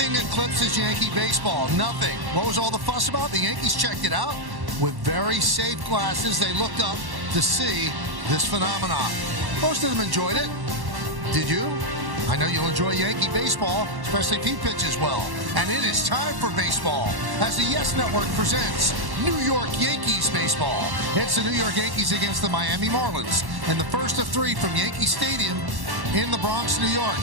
Nothing eclipses Yankee baseball. Nothing. What was all the fuss about? The Yankees checked it out with very safe glasses. They looked up to see this phenomenon. Most of them enjoyed it. Did you? I know you'll enjoy Yankee baseball, especially if he pitches well. And it is time for baseball as the Yes Network presents New York Yankees baseball. It's the New York Yankees against the Miami Marlins, and the first of three from Yankee Stadium in the Bronx, New York.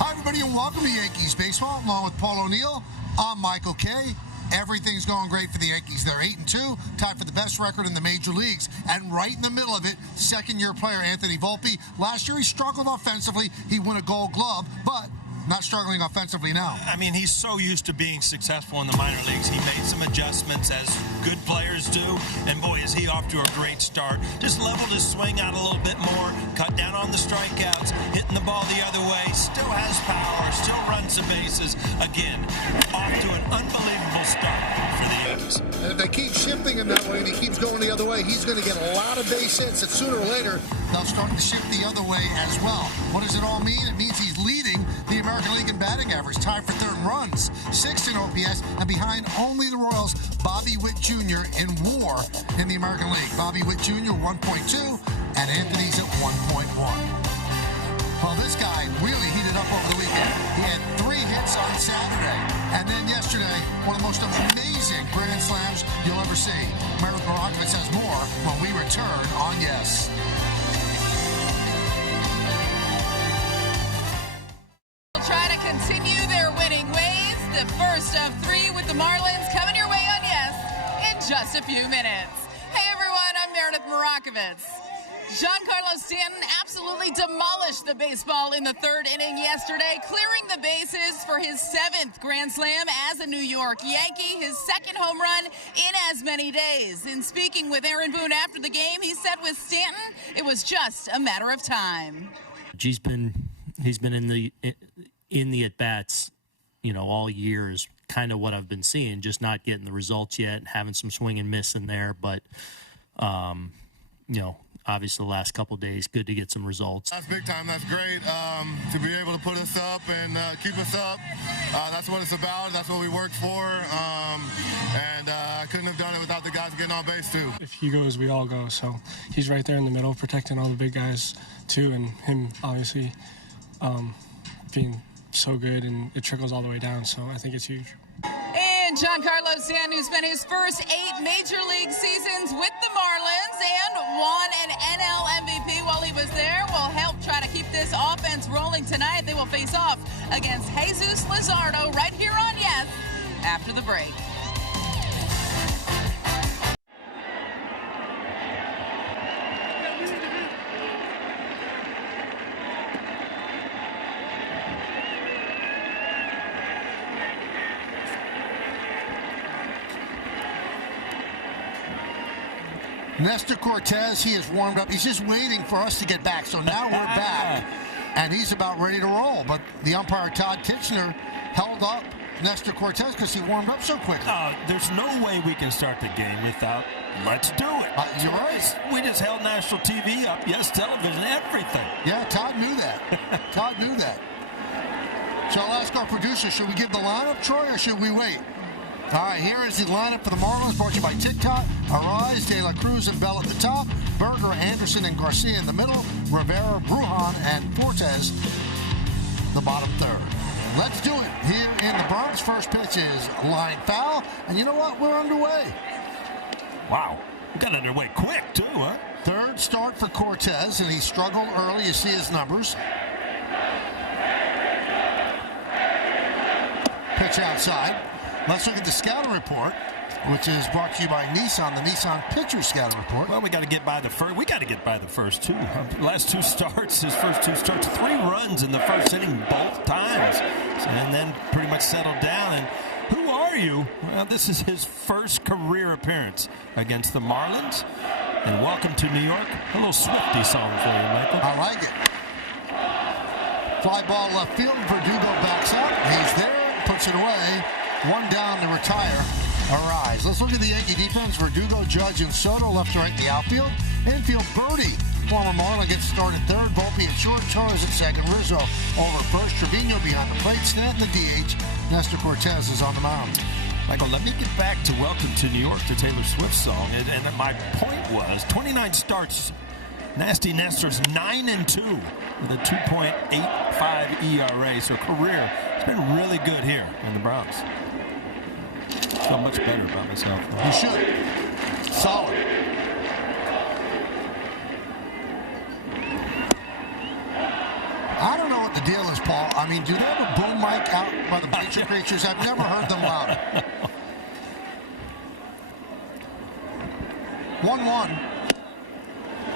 Hi, everybody, and welcome to Yankees baseball. Along with Paul O'Neill, I'm Michael Kay. Everything's going great for the Yankees. They're 8-2, tied for the best record in the major leagues. And right in the middle of it, second-year player Anthony Volpe. Last year, he struggled offensively. He won a Gold Glove, but not struggling offensively now. I mean, he's so used to being successful in the minor leagues. He made some adjustments as good players do, and boy, is he off to a great start. Just leveled his swing out a little bit more, cut down on the strikeouts, hitting the ball the other way, still has power, still runs the bases. Again, off to an unbelievable start for the Yankees. And if they keep shifting him that way and he keeps going the other way, he's going to get a lot of base hits, and sooner or later, they'll start to shift the other way as well. What does it all mean? It means he's leading the American League in batting average, tied for third in runs, sixth in OPS, and behind only the Royals' Bobby Witt Jr. in WAR in the American League. Bobby Witt Jr. 1.2, and Anthony's at 1.1. Well, this guy really heated up over the weekend. He had 3 hits on Saturday, and then yesterday, one of the most amazing grand slams you'll ever see. Marlins Marlins has more when we return on Yes. Try to continue their winning ways. The first of 3 with the Marlins coming your way on Yes in just a few minutes. Hey everyone, I'm Meredith Marakovitz. Giancarlo Stanton absolutely demolished the baseball in the 3rd inning yesterday, clearing the bases for his 7th Grand Slam as a New York Yankee, his 2nd home run in as many days. In speaking with Aaron Boone after the game, he said with Stanton, it was just a matter of time. He's been in the at-bats, all year is kind of what I've been seeing, just not getting the results yet, having some swing and miss in there. But, obviously the last couple of days, good to get some results. That's big time. That's great to be able to put us up and keep us up. That's what it's about. That's what we worked for. I couldn't have done it without the guys getting on base, too. If he goes, we all go. So he's right there in the middle, protecting all the big guys, too, and him obviously being so good, and it trickles all the way down, so I think it's huge. And Giancarlo Stanton, who spent his first 8 major league seasons with the Marlins and won an NL MVP while he was there, will help try to keep this offense rolling tonight. They will face off against Jesus Luzardo right here on Yes after the break. Nestor Cortez, he has warmed up. He's just waiting for us to get back. So now we're back, and he's about ready to roll. But the umpire, Todd Kitchener, held up Nestor Cortez because he warmed up so quickly. There's no way we can start the game without let's do it. You're right. We just held national TV up, Yes Television, everything. Yeah, Todd knew that. Todd knew that. So I'll ask our producer, should we give the lineup, Troy, or should we wait? All right, here is the lineup for the Marlins, brought to you by TikTok. Arise, De La Cruz and Bell at the top. Berger, Anderson, and Garcia in the middle. Rivera, Brujan, and Fortes, the bottom third. Let's do it here in the Bronx. First pitch is line foul. And you know what? We're underway. Wow. We got underway quick, too, huh? Third start for Cortez, and he struggled early. You see his numbers. Pitch outside. Let's look at the scouting report, which is brought to you by Nissan, the Nissan Pitcher Scouting Report. Well, we got to get by the first. We got to get by the first 2. Last 2 starts, his first 2 starts, 3 runs in the first inning both times, and then pretty much settled down. And who are you? Well, this is his first career appearance against the Marlins. And welcome to New York. A little Swiftie song for you, Michael. I like it. Fly ball left field. Verdugo backs up. He's there. Puts it away. 1 down to retire. All right, so let's look at the Yankee defense. Verdugo, Judge, and Soto left to right in the outfield. Infield, Birdie. Former Marlin gets started third. Volpe at short. Torres at second. Rizzo over first. Trevino behind the plate. Stanton the DH. Nestor Cortez is on the mound. Michael, let me get back to Welcome to New York, the Taylor Swift song. And my point was 29 starts. Nasty Nestor's 9-2 with a 2.85 ERA. So career, it's been really good here in the Bronx. I feel much better about myself. You should. Solid. I don't know what the deal is, Paul. I mean, do they have a boom mic out by the bleacher creatures? I've never heard them louder. 1-1.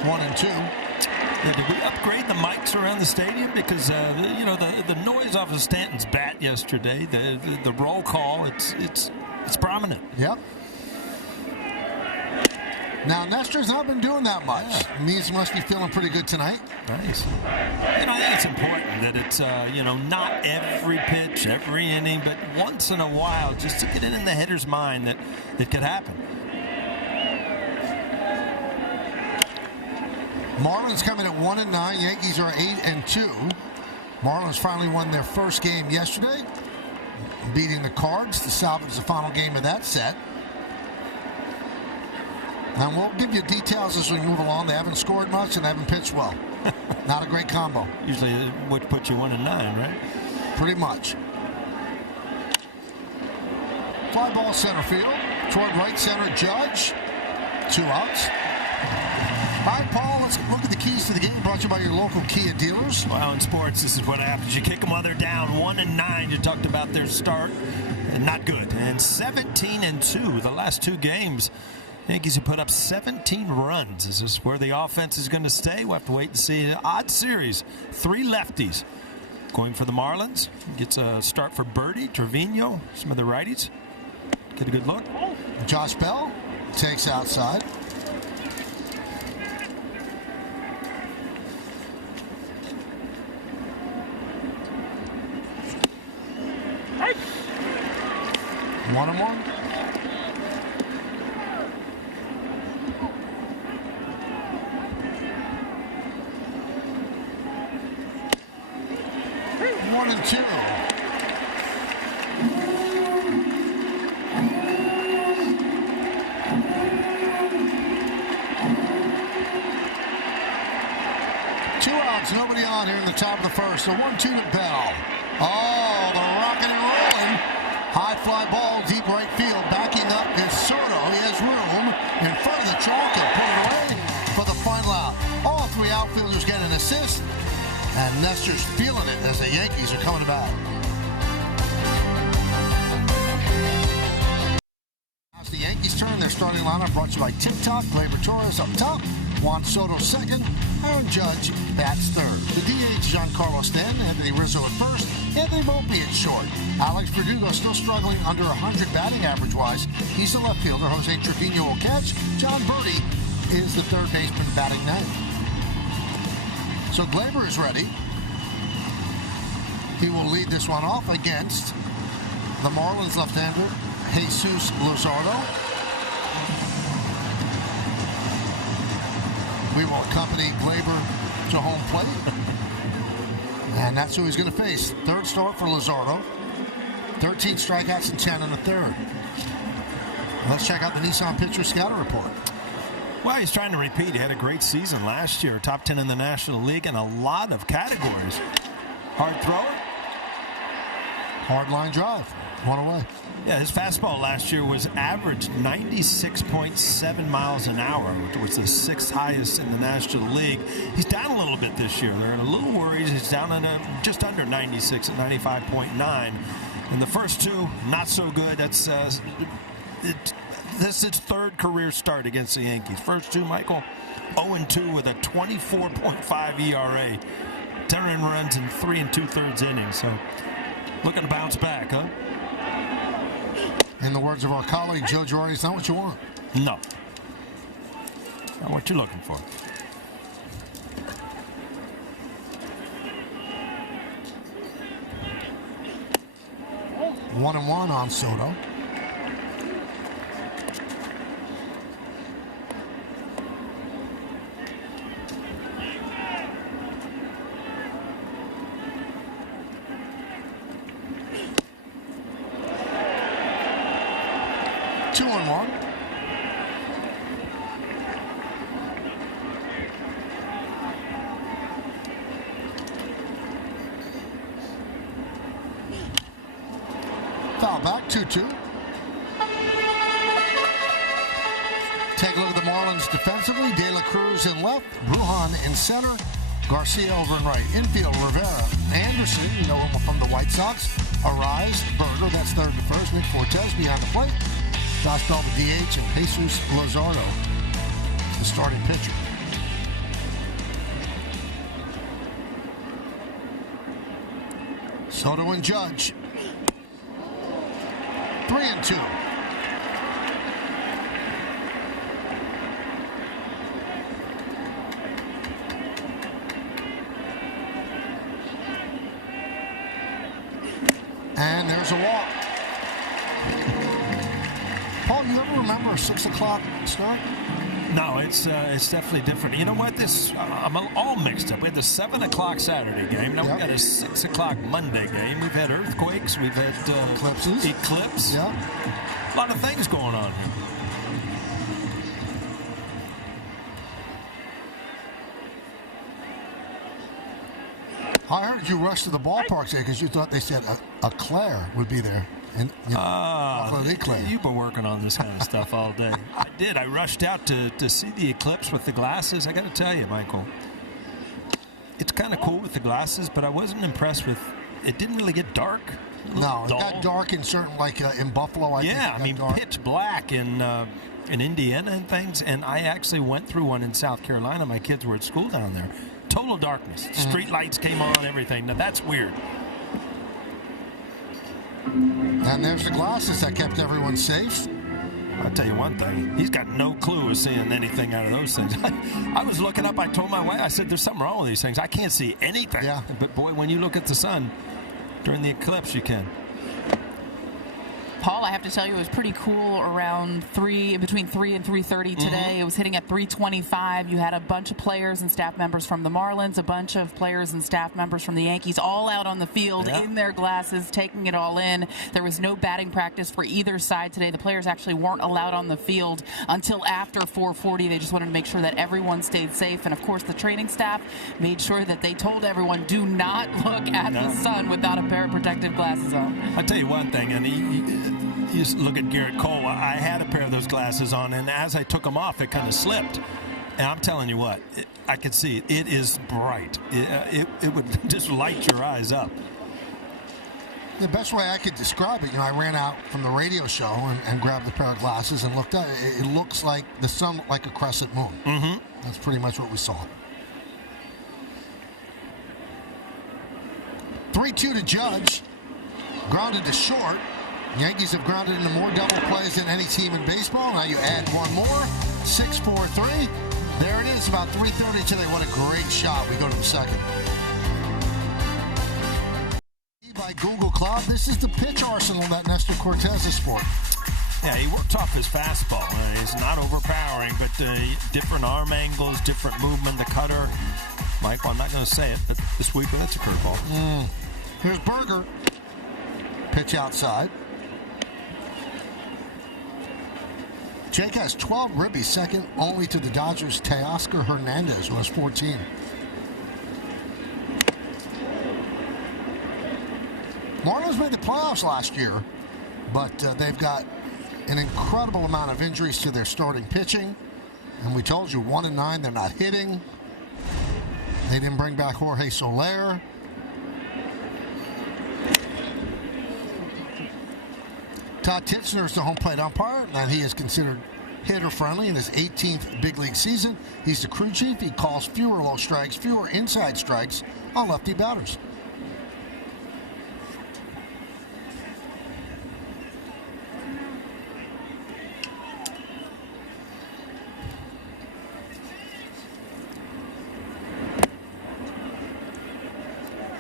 1-2. Yeah, did we upgrade the mics around the stadium? Because the noise off of Stanton's bat yesterday, the roll call, it's prominent. Yep. Now, Nestor's not been doing that much. Yeah. Means he must be feeling pretty good tonight. Nice. I think it's important that it's, not every pitch, every inning, but once in a while, just to get it in the hitter's mind that it could happen. Marlins coming at 1-9. Yankees are 8-2. Marlins finally won their first game yesterday, beating the Cards to salvage the final game of that set. And we'll give you details as we move along. They haven't scored much and they haven't pitched well. Not a great combo. Usually would put you 1-9, right? Pretty much. Fly ball center field. Toward right center, Judge. 2 outs. All right, Paul, let's look at the keys to the game brought to you by your local Kia dealers. Well, in sports, this is what happens. You kick them while they're down. 1-9. You talked about their start. And not good. And 17-2 the last 2 games. Yankees have put up 17 runs. Is this where the offense is going to stay? We'll have to wait and see. Odd series. 3 lefties going for the Marlins. Gets a start for Birdie, Trevino, some of the righties. Get a good look. Josh Bell takes outside. One and one. One and two. Two outs, nobody on here in the top of the first. So 1-2 to Bell. Oh, the rocking and rolling. High fly ball, deep right field. Backing up is Soto. He has room in front of the chalk and put it away for the final out. All 3 outfielders get an assist. And Nestor's feeling it as the Yankees are coming about. It's the Yankees' turn. Their starting lineup brought to you by TikTok. Gleyber Torres up top. Juan Soto second. Aaron Judge bats third. The DH, Giancarlo Stanton. Anthony Rizzo at first. Anthony Volpe at short. Alex Verdugo still struggling under 100 batting average-wise. He's the left fielder. Jose Trevino will catch. John Birdie is the third baseman batting ninth. So Gleyber is ready. He will lead this one off against the Marlins left-hander, Jesus Luzardo. We will accompany Gleyber to home plate. And that's who he's going to face. Third start for Luzardo. 13 strikeouts and 10 in the third. Let's check out the Nissan Pitcher Scouter Report. Well, he's trying to repeat. He had a great season last year, top 10 in the National League in a lot of categories. Hard thrower. Hard line drive. One away. Yeah, his fastball last year was averaged 96.7 miles an hour, which was the 6th highest in the National League. He's down a little bit this year. They're a little worried. He's down on just under 96 at 95.9. In the first 2, not so good. That's this is his 3rd career start against the Yankees. First 2, Michael, 0-2 with a 24.5 ERA. 10 runs in 3 2/3 innings. So looking to bounce back, huh? In the words of our colleague Joe Girardi, it's not what you want. No. Not what you're looking for. One and one on Soto. 2-2. Take a look at the Marlins defensively. De La Cruz in left, Brujan in center, Garcia over in right. Infield, Rivera, Anderson, you know him from the White Sox, Arise, Berger, that's third to first, Nick Fortes behind the plate, Josh Bell, the DH, and Jesus Luzardo, the starting pitcher. Soto and Judge. 3-2. And there's a walk. Paul, you ever remember a 6 o'clock start? No, it's definitely different. You know what? I'm all mixed up. We had the 7 o'clock Saturday game. Now we've got a 6 o'clock Monday game. We've had earthquakes. We've had eclipse. Yeah. A lot of things going on here. I heard you rushed to the ballpark today because you thought they said a Claire would be there. And You've been working on this kind of stuff all day. I did. I rushed out to see the eclipse with the glasses. I got to tell you, Michael, it's kind of cool with the glasses, but I wasn't impressed with. It didn't really get dark. No, it got dark in certain, like in Buffalo. I mean, dark. Pitch black in Indiana and things. And I actually went through one in South Carolina. My kids were at school down there. Total darkness. Street lights came on, everything. Now, that's weird. And there's the glasses that kept everyone safe. I'll tell you one thing. He's got no clue of seeing anything out of those things. I was looking up. I told my wife, I said, there's something wrong with these things. I can't see anything. Yeah. But, boy, when you look at the sun during the eclipse, you can. Paul, I have to tell you, it was pretty cool around between 3 and 3:30 today. It was hitting at 3:25. You had a bunch of players and staff members from the Marlins, a bunch of players and staff members from the Yankees, all out on the field in their glasses, taking it all in. There was no batting practice for either side today. The players actually weren't allowed on the field until after 4:40. They just wanted to make sure that everyone stayed safe. And, of course, the training staff made sure that they told everyone, do not look at the sun without a pair of protective glasses on. I'll tell you one thing, and you just look at Garrett Cole. I had a pair of those glasses on, and as I took them off, it kind of slipped. And I'm telling you what, I could see it. It is bright. It would just light your eyes up. The best way I could describe it, I ran out from the radio show and grabbed a pair of glasses and looked at it. It looks like the sun, like a crescent moon. Mm-hmm. That's pretty much what we saw. 3-2 to Judge. Grounded to short. Yankees have grounded into more double plays than any team in baseball. Now you add one more. 6-4-3. There it is, about 3:30 today. What a great shot. We go to the second. By Google Cloud, this is the pitch arsenal that Nestor Cortez is sporting. Yeah, he worked off his fastball. It's not overpowering, but different arm angles, different movement, the cutter. Michael, I'm not going to say it, but this week, that's a curveball. Here's Berger. Pitch outside. Jake has 12 ribbies, second only to the Dodgers' Teoscar Hernandez, who has 14. Marlins made the playoffs last year, but they've got an incredible amount of injuries to their starting pitching. And we told you, 1-9, they're not hitting. They didn't bring back Jorge Soler. Todd Titchener is the home plate umpire, and he is considered hitter-friendly in his 18th big league season. He's the crew chief. He calls fewer low strikes, fewer inside strikes on lefty batters.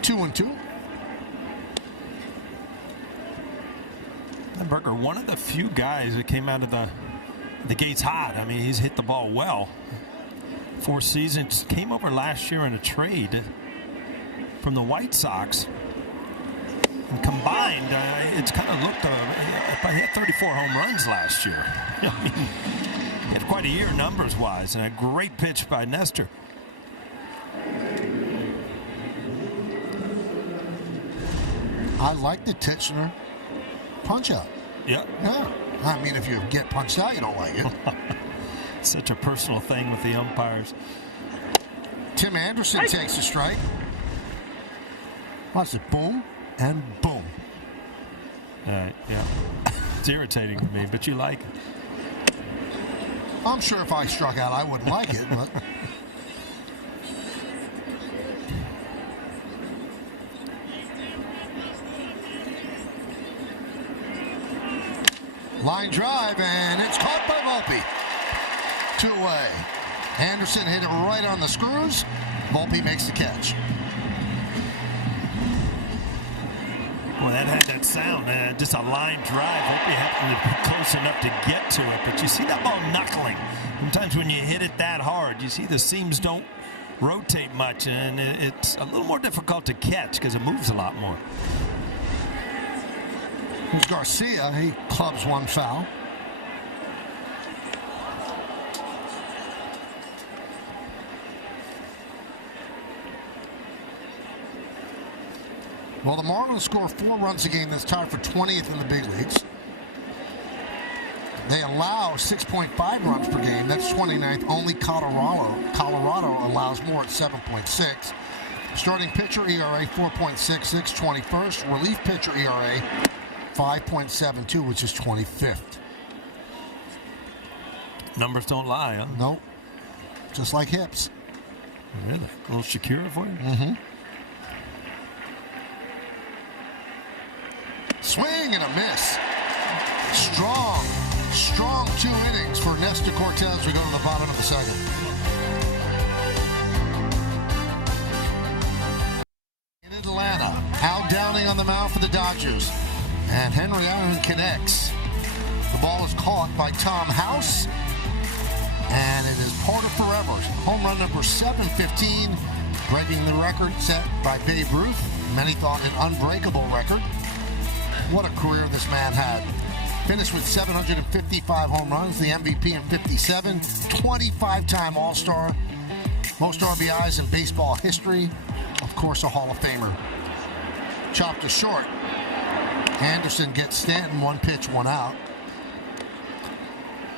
Two and two. Berger, one of the few guys that came out of the gates hot. I mean, he's hit the ball well. 4 seasons. Came over last year in a trade from the White Sox. And combined, it's kind of looked, he had 34 home runs last year. I mean, he had quite a year numbers-wise, and a great pitch by Nestor. I like the Titchener punch-out. Yeah. Yeah. I mean, if you get punched out, you don't like it. Such a personal thing with the umpires. Tim Anderson takes a strike. Watch it. Boom and boom. Yeah. It's irritating to me, but you like it. I'm sure if I struck out, I wouldn't like it, but... Line drive, and it's caught by Volpe. 2 away. Anderson hit it right on the screws. Volpe makes the catch. Well, that had that sound. Just a line drive. Hope you happened to be close enough to get to it. But you see that ball knuckling. Sometimes when you hit it that hard, you see the seams don't rotate much, and it's a little more difficult to catch because it moves a lot more. Here's Garcia. He clubs one foul. Well, the Marlins score 4 runs a game. That's tied for 20th in the big leagues. They allow 6.5 runs per game. That's 29th. Only Colorado allows more at 7.6. Starting pitcher ERA 4.66, 21st. Relief pitcher ERA 5.72, which is 25th. Numbers don't lie, huh? Nope. Just like hips. Really? A little Shakira for you? Mm-hmm. Swing and a miss. Strong 2 innings for Nestor Cortez. We go to the bottom of the second. In Atlanta, Al Downing on the mound for the Dodgers. And Henry Aaron connects. The ball is caught by Tom House. And it is Porter forever. Home run number 715, breaking the record set by Babe Ruth. Many thought an unbreakable record. What a career this man had. Finished with 755 home runs, the MVP in 57, 25-time All-Star, most RBIs in baseball history, of course a Hall of Famer. Chopped to short. Anderson gets Stanton, 1 pitch, 1 out.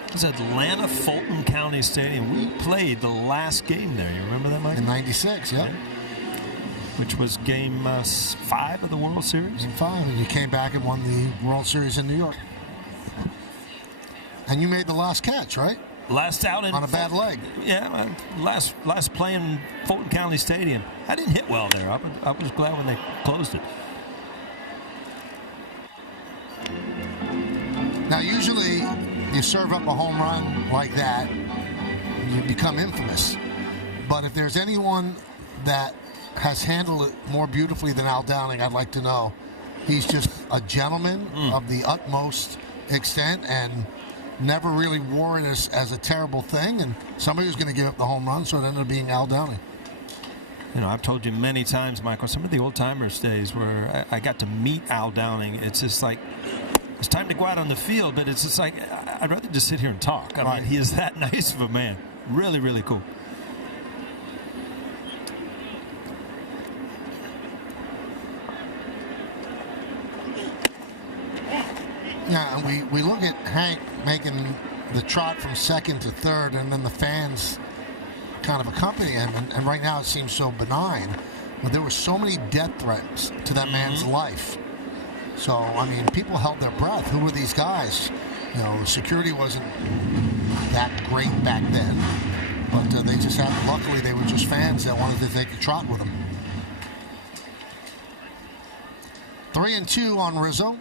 It was Atlanta Fulton County Stadium. We played the last game there. You remember that, Mike? In 96, yep. Which was game 5 of the World Series. Game 5, and you came back and won the World Series in New York. And you made the last catch, right? Last out in on a bad leg. Yeah, last play in Fulton County Stadium. I didn't hit well there. I was glad when they closed it. Now, usually you serve up a home run like that, you become infamous. But if there's anyone that has handled it more beautifully than Al Downing, I'd like to know. He's just a gentleman of the utmost extent and never really wore it as a terrible thing. And somebody was going to give up the home run, so it ended up being Al Downing. You know, I've told you many times, Michael, some of the old-timers days where I got to meet Al Downing, it's just like, it's time to go out on the field, but it's just like, I'd rather just sit here and talk. I mean, he is that nice of a man. Really, really cool. Yeah, and we look at Hank making the trot from second to third, and then the fans kind of accompany him. And right now it seems so benign, but there were so many death threats to that man's life. So, I mean, people held their breath. Who were these guys? You know, security wasn't that great back then, but they just happened. Luckily, they were just fans that wanted to take the trot with him. 3-2 on Rizzo.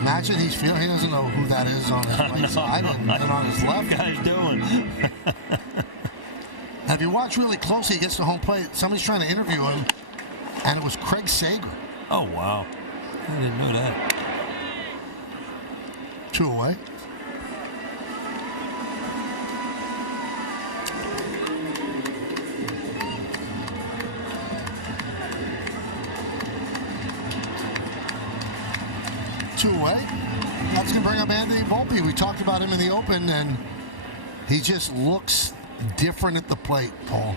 Imagine he's feeling he doesn't know who that is on his right side and then on his left. What guy's doing? Have you watched really closely, he gets to home plate, somebody's trying to interview him, and it was Craig Sager. Oh, wow. I didn't know that. 2 away. Two away. That's going to bring up Anthony Volpe. We talked about him in the open, and he just looks different at the plate, Paul.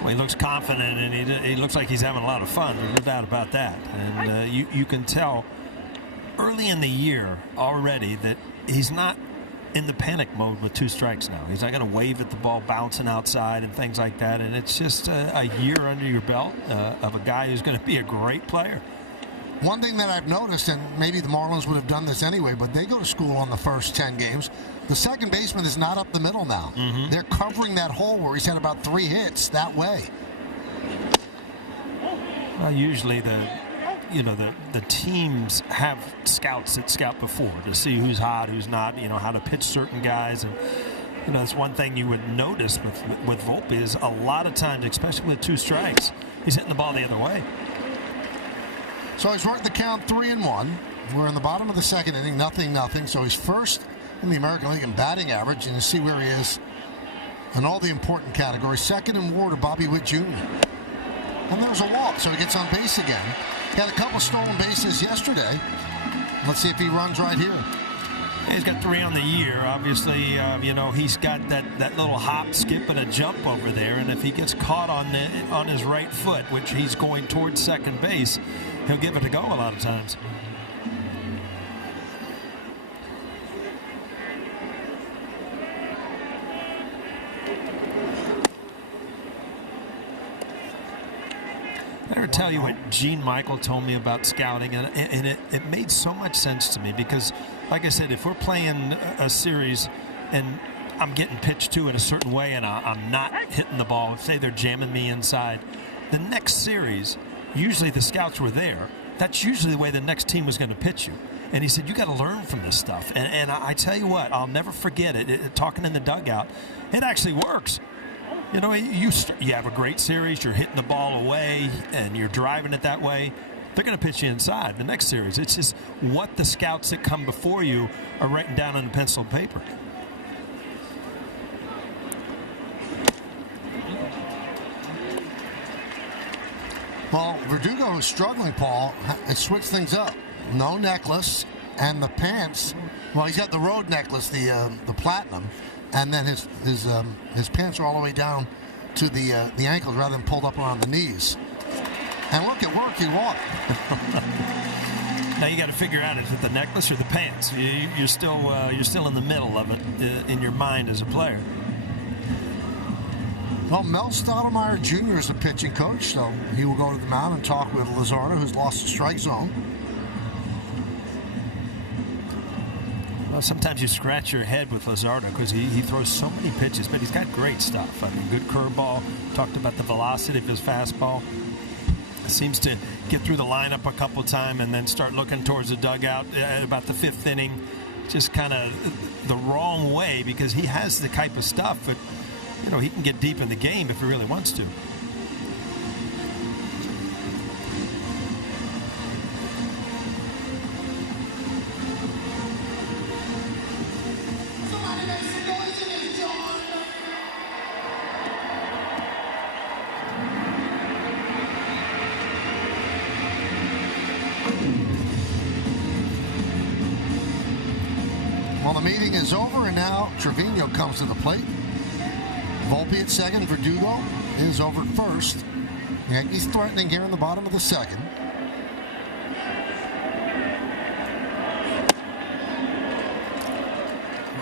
Well, he looks confident, and he looks like he's having a lot of fun. There's no doubt about that. And you can tell early in the year already that he's not in the panic mode with 2 strikes now. He's not going to wave at the ball bouncing outside and things like that. And it's just a year under your belt of a guy who's going to be a great player. One thing that I've noticed, and maybe the Marlins would have done this anyway, but they go to school on the first 10 games. The second baseman is not up the middle now. Mm-hmm. They're covering that hole where he's had about 3 hits that way. Well, usually the teams have scouts that scout before to see who's hot, who's not, how to pitch certain guys. And, that's one thing you would notice with Volpe is a lot of times, especially with 2 strikes, he's hitting the ball the other way. So he's working the count 3-1. We're in the bottom of the second inning, 0-0. So he's first in the American League in batting average, and you see where he is in all the important categories. Second in WAR to Bobby Witt Jr. And there's a walk, so he gets on base again. He had a couple stolen bases yesterday. Let's see if he runs right here. He's got 3 on the year. Obviously, he's got that little hop, skip, and a jump over there. And if he gets caught on his right foot, which he's going towards second base, he'll give it a go a lot of times. I ever tell you what Gene Michael told me about scouting, and it made so much sense to me because, like I said, if we're playing a series and I'm getting pitched to in a certain way and I'm not hitting the ball, say they're jamming me inside, the next series, usually the scouts were there. That's usually the way the next team was going to pitch you. And he said, you got to learn from this stuff. And I tell you what, I'll never forget it. Talking in the dugout, it actually works. You have a great series, you're hitting the ball away, and you're driving it that way. They're going to pitch you inside the next series. It's just what the scouts that come before you are writing down on a pencil and paper. Well, Verdugo is struggling, Paul. It switched things up. No necklace, and the pants. Well, he's got the road necklace, the platinum. And then his pants are all the way down to the ankles rather than pulled up around the knees. And look, at work, he walked. Now you got to figure out, is it the necklace or the pants? You're still in the middle of it in your mind as a player. Well, Mel Stottlemyre Jr. is the pitching coach, so he will go to the mound and talk with Luzardo, who's lost the strike zone. Well, sometimes you scratch your head with Luzardo because he throws so many pitches, but he's got great stuff. I mean, good curveball. Talked about the velocity of his fastball. Seems to get through the lineup a couple times and then start looking towards the dugout at about the 5th inning. Just kind of the wrong way because he has the type of stuff that, he can get deep in the game if he really wants to. Well, the meeting is over, and now Trevino comes to the plate. Volpe at second. Verdugo is over at first. Yankees threatening here in the bottom of the second.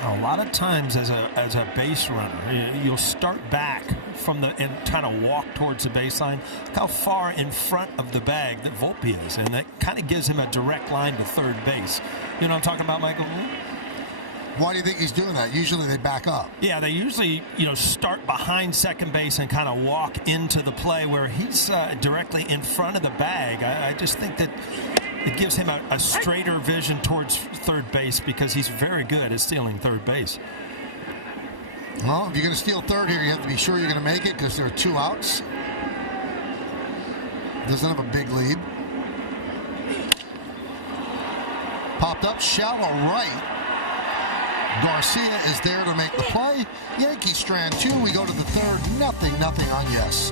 A lot of times as a base runner, you'll start back from and kind of walk towards the baseline. Look how far in front of the bag that Volpe is, and that kind of gives him a direct line to third base. You know what I'm talking about, Michael? Why do you think he's doing that? Usually they back up. Yeah, they usually, start behind second base and kind of walk into the play where he's directly in front of the bag. I just think that it gives him a straighter vision towards third base because he's very good at stealing third base. Well, if you're going to steal third here, you have to be sure you're going to make it because there are 2 outs. Doesn't have a big lead. Popped up, shallow right. Garcia is there to make the play. Yankees strand 2. We go to the third. Nothing on yes.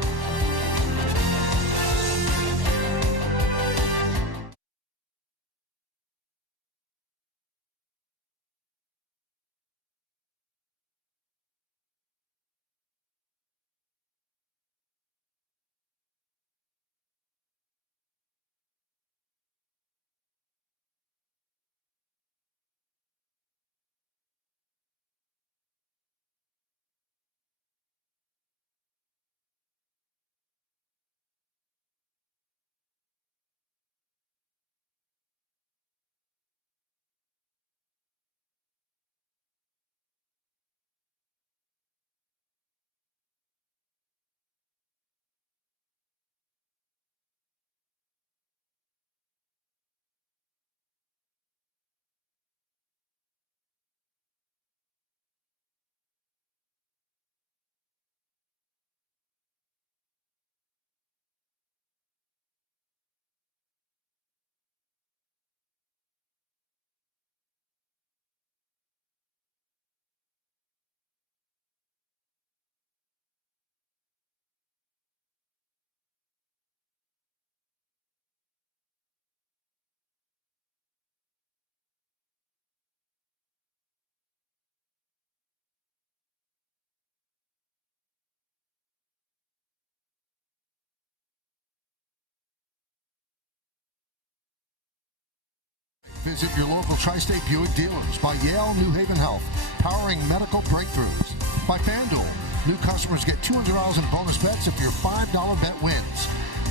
Visit your local Tri-State Buick dealers. By Yale New Haven Health, powering medical breakthroughs. By FanDuel, new customers get $200 in bonus bets if your $5 bet wins.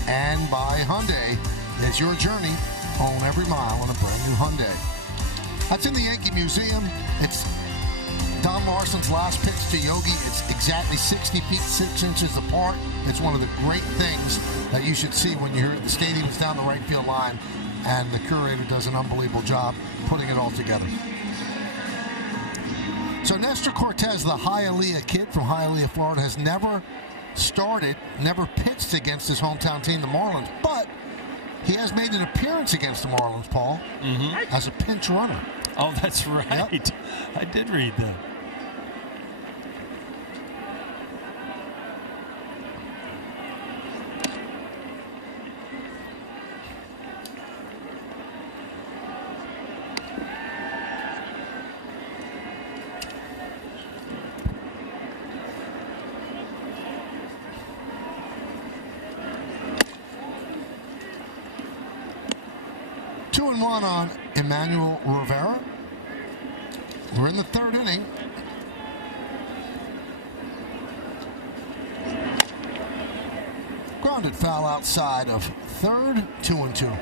And by Hyundai, it's your journey. Own every mile on a brand new Hyundai. That's in the Yankee Museum. It's Don Larson's last pitch to Yogi. It's exactly 60 feet 6 inches apart. It's one of the great things that you should see when you're at the stadium. It's down the right field line, and the curator does an unbelievable job putting it all together. So Nestor Cortez, the Hialeah kid from Hialeah, Florida, has never pitched against his hometown team, the Marlins, but he has made an appearance against the Marlins, Paul, as a pinch runner. Oh, that's right. Yep. I did read that. Two and one on Emmanuel Rivera. We're in the third inning. Grounded foul outside of third, 2-2.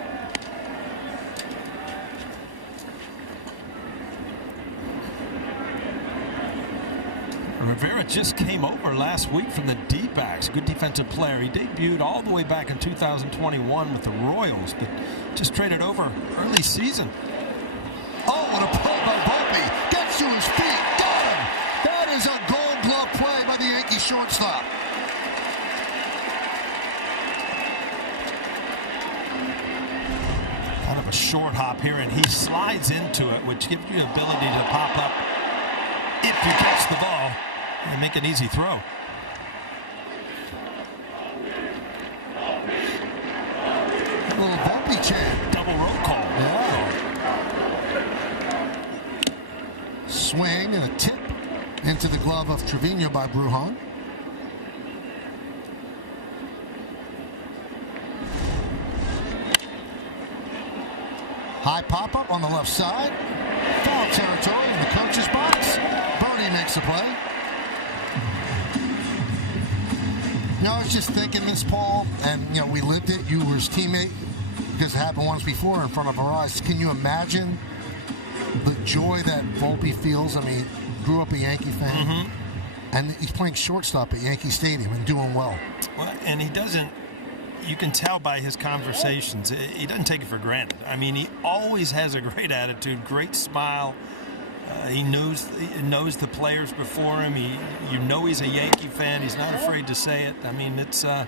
Rivera just came over last week from the D-backs. Good defensive player. He debuted all the way back in 2021 with the Royals, but just traded over early season. Oh, what a pull by Volpe. Gets to his feet. Got him. That is a Gold Glove play by the Yankee shortstop. Kind of a short hop here, and he slides into it, which gives you the ability to pop up if you catch the ball and make an easy throw. A little Volpe chant. Double roll call. Yeah. Swing and a tip into the glove of Trevino by Brujan. High pop-up on the left side. Foul territory in the coach's box. Bernie makes the play. You know, I was just thinking this, Paul, and, you know, we lived it. You were his teammate because it happened once before in front of our eyes. Can you imagine the joy that Volpe feels? I mean, grew up a Yankee fan, and he's playing shortstop at Yankee Stadium and doing well. Well, and he doesn't, you can tell by his conversations, he doesn't take it for granted. I mean, he always has a great attitude, great smile. He knows the players before him. You know he's a Yankee fan. He's not afraid to say it. I mean, it's not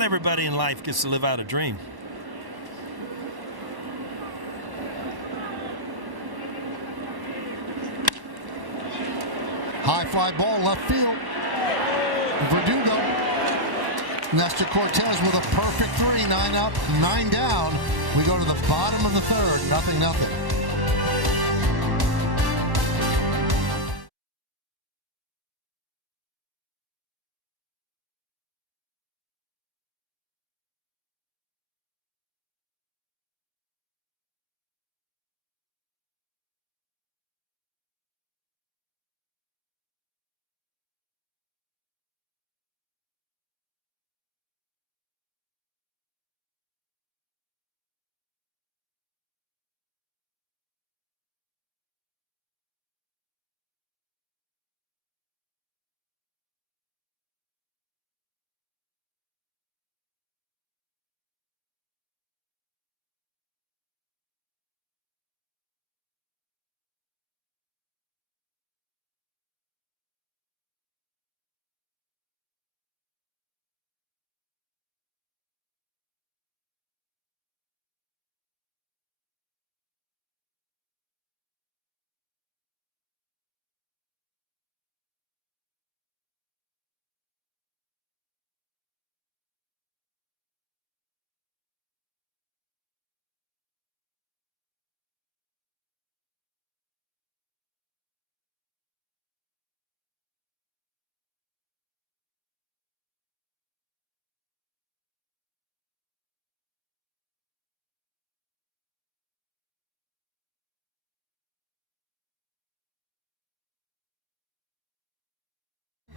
everybody in life gets to live out a dream. High fly ball left field. Verdugo. Nestor Cortez with a perfect 3, 9 up, 9 down. We go to the bottom of the third, 0-0.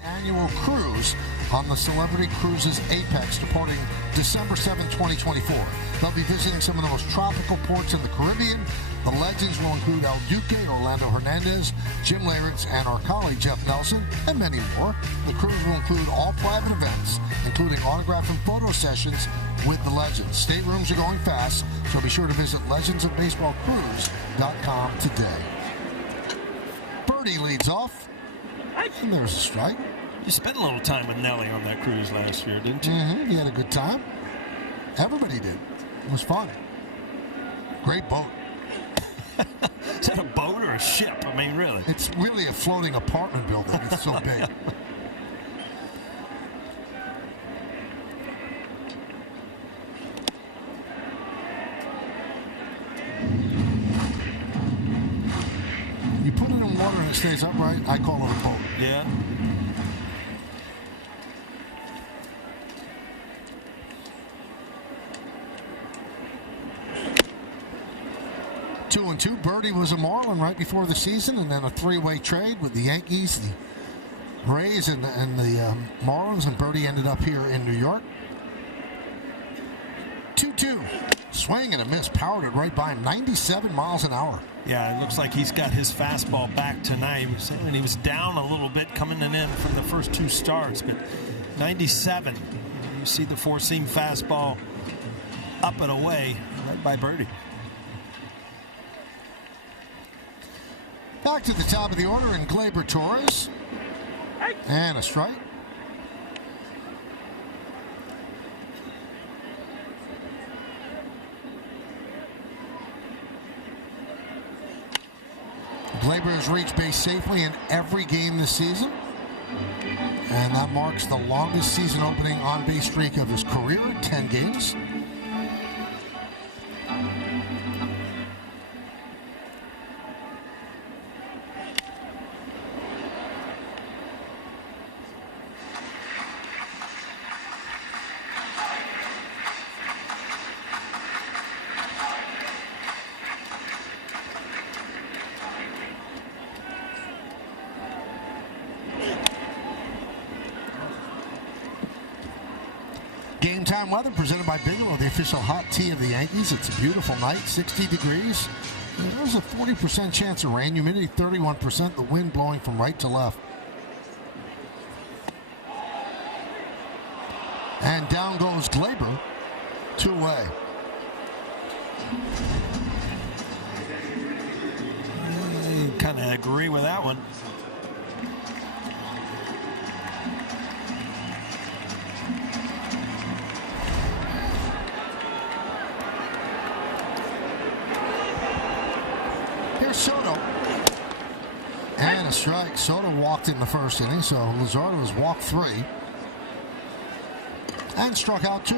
Annual cruise on the Celebrity Cruises Apex, departing December 7, 2024. They'll be visiting some of the most tropical ports in the Caribbean. The legends will include El Duque, Orlando Hernandez, Jim Leyritz, and our colleague Jeff Nelson, and many more. The cruise will include all private events, including autograph and photo sessions with the legends. Staterooms are going fast, so be sure to visit legendsofbaseballcruise.com today. Birdie leads off, and there's a strike. You spent a little time with Nelly on that cruise last year, didn't you? Mm-hmm. He had a good time. Everybody did. It was fun. Great boat. Is that a boat or a ship? I mean, really? It's really a floating apartment building. It's so big. You put it in water and it stays upright, I call it a boat. Yeah. Two and two. Birdie was a Marlin right before the season, and then a three-way trade with the Yankees, the Rays, and the Marlins, and Birdie ended up here in New York. 2-2. Swing and a miss. Powered it right by him. 97 miles an hour. Yeah, it looks like he's got his fastball back tonight. He was down a little bit coming in from the first two starts, but 97. You see the four-seam fastball up and away right by Birdie. Back to the top of the order in Gleyber Torres. And a strike. Gleyber has reached base safely in every game this season. And that marks the longest season opening on-base streak of his career, 10 games. Game time weather presented by Bigelow, the official hot tea of the Yankees. It's a beautiful night, 60 degrees. There's a 40% chance of rain, humidity 31%, the wind blowing from right to left. And down goes Gleyber, two-way. Kind of agree with that one. Here's Soto. And a strike. Soto walked in the first inning, so Luzardo has walked 3. And struck out 2.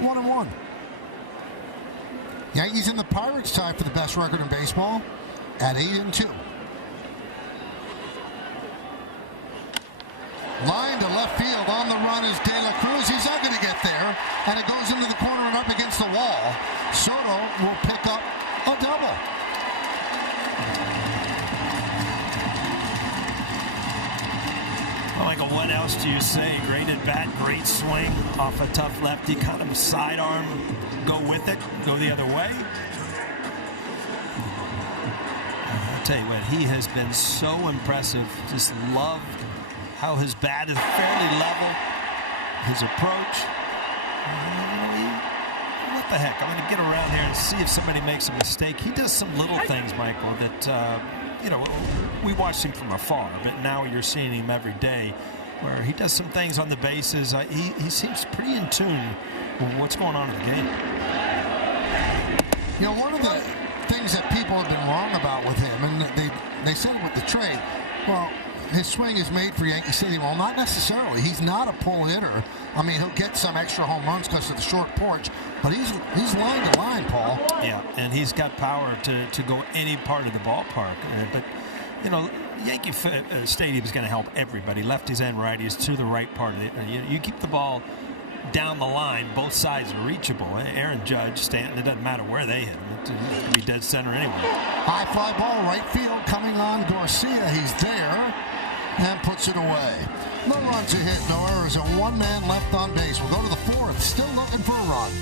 One and one. Yankees and the Pirates tied for the best record in baseball at 8-2. Line to left field. On the run is De La Cruz. He's not going to get there. And it goes into the corner and up against the wall. Soto will pick up a double. Michael, what else do you say? Great at bat, great swing off a tough lefty, kind of sidearm, go with it, go the other way. I'll tell you what, he has been so impressive. Just love how his bat is fairly level, his approach. What the heck? I'm going to get around here and see if somebody makes a mistake. He does some little things, Michael, that we watched him from afar, but now you're seeing him every day where he does some things on the bases. He seems pretty in tune with what's going on in the game. You know, one of the things that people have been wrong about with him, and they said it with the trade, well, his swing is made for Yankee Stadium. Well, not necessarily. He's not a pull hitter. I mean, he'll get some extra home runs because of the short porch, but he's line to line, Paul. Yeah, and he's got power to go any part of the ballpark. But, you know, Yankee Stadium is going to help everybody, lefties and righties, to the right part of it. You keep the ball down the line. Both sides are reachable. Aaron Judge, Stanton, it doesn't matter where they hit him. It could be dead center anyway. High fly ball, right field, coming on Garcia. He's there and puts it away. No runs, a hit, no errors, and one man left on base. We'll go to the fourth, still looking for a run.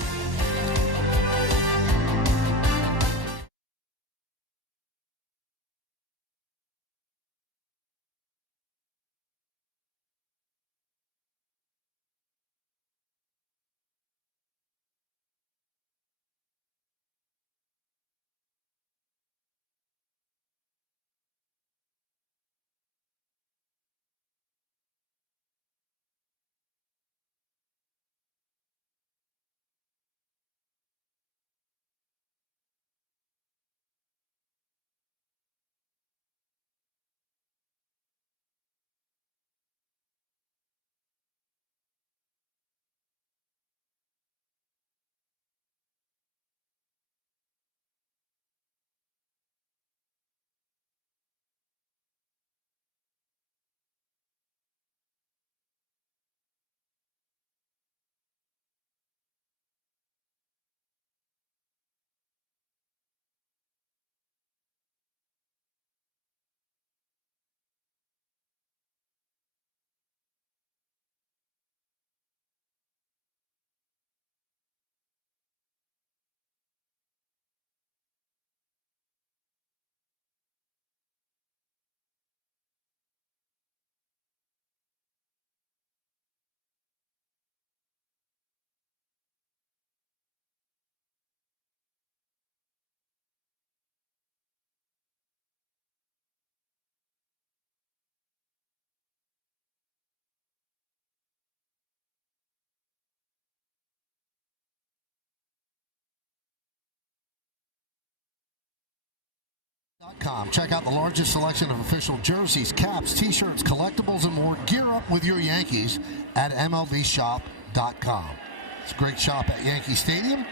Check out the largest selection of official jerseys, caps, t-shirts, collectibles, and more. Gear up with your Yankees at MLBshop.com. It's a great shop at Yankee Stadium.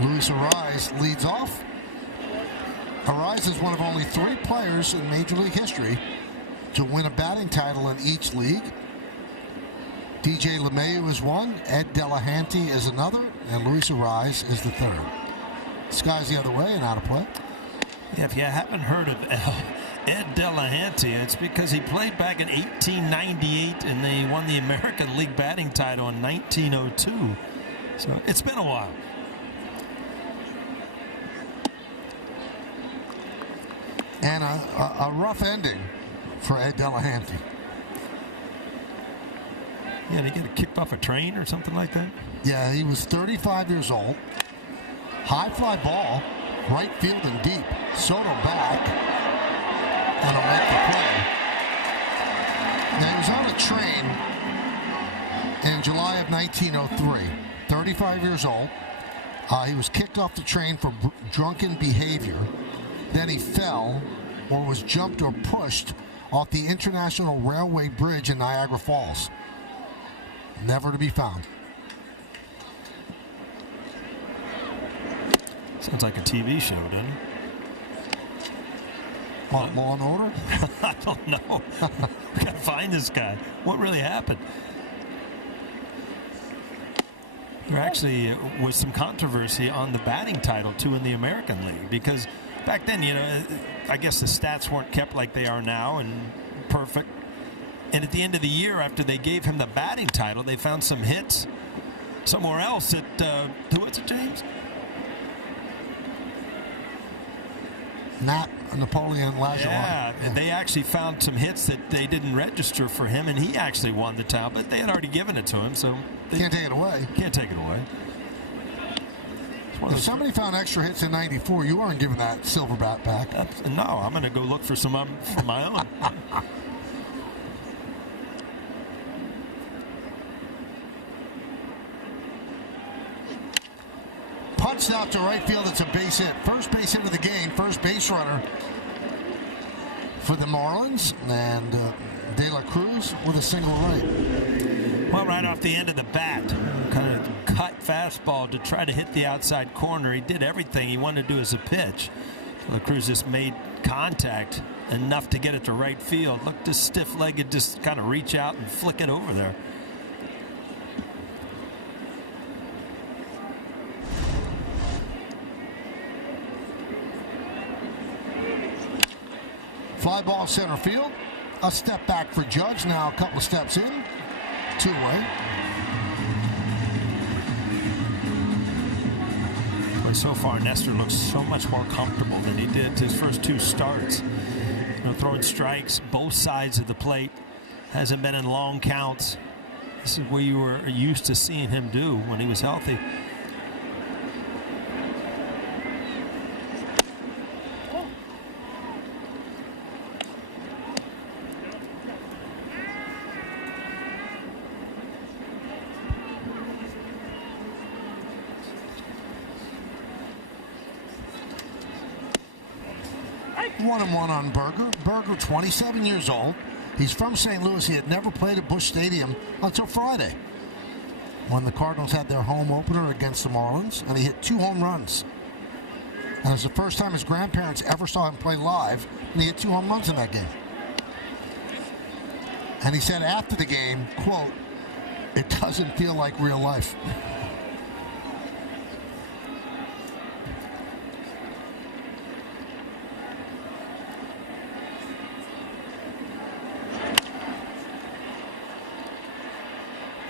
Luis Arraez leads off. Arraez is one of only 3 players in Major League history to win a batting title in each league. DJ LeMahieu is one, Ed Delahanty is another, and Luis Arraez is the third. Sky's the other way and out of play. Yeah, if you haven't heard of Ed Delahanty, it's because he played back in 1898 and they won the American League batting title in 1902. So it's been a while. And a rough ending for Ed Delahanty. Yeah, did he get kicked off a train or something like that? Yeah, he was 35 years old. High fly ball, right field and deep. Soto back, and he'll make the play. Now, he was on a train in July of 1903. 35 years old. He was kicked off the train for drunken behavior. Then he fell or was jumped or pushed off the International Railway Bridge in Niagara Falls. Never to be found. Sounds like a TV show, doesn't it? Law and Order? I don't know. We got to find this guy. What really happened? There actually was some controversy on the batting title, too, in the American League. Because back then, you know, I guess the stats weren't kept like they are now and perfect. And at the end of the year, after they gave him the batting title, they found some hits somewhere else at, who was it, James? Not Napoleon Lajoie. Yeah, and they actually found some hits that they didn't register for him, and he actually won the title, but they had already given it to him, so they can't take it away. Can't take it away. If somebody found extra hits in '94, you aren't giving that silver bat back. No, I'm going to go look for some for my own. Punched out to right field. It's a base hit. First base hit of the game. First base runner for the Marlins. And De La Cruz with a single right. Well, right off the end of the bat, kind of cut fastball to try to hit the outside corner. He did everything he wanted to do as a pitch. De La Cruz just made contact enough to get it to right field. Looked just stiff-legged, just kind of reach out and flick it over there. Fly ball center field. A step back for Judge. Now a couple of steps in. Two-way. But so far, Nestor looks so much more comfortable than he did his first two starts. Throwing strikes both sides of the plate. Hasn't been in long counts. This is where you were used to seeing him do when he was healthy. One and one on Berger. Berger, 27 years old. He's from St. Louis. He had never played at Busch Stadium until Friday, when the Cardinals had their home opener against the Marlins, and he hit 2 home runs. And it's the first time his grandparents ever saw him play live, and he hit 2 home runs in that game. And he said after the game, quote, "It doesn't feel like real life."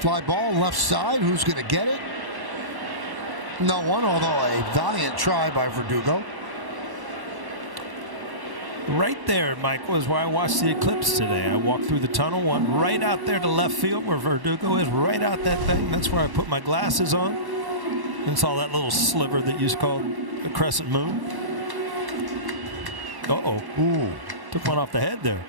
Fly ball left side. Who's going to get it? No one, although a valiant try by Verdugo. Right there, Mike, was where I watched the eclipse today. I walked through the tunnel, went right out there to left field where Verdugo is, right out that thing. That's where I put my glasses on and saw that little sliver that used to call the crescent moon. Uh-oh. Ooh. Took one off the head there.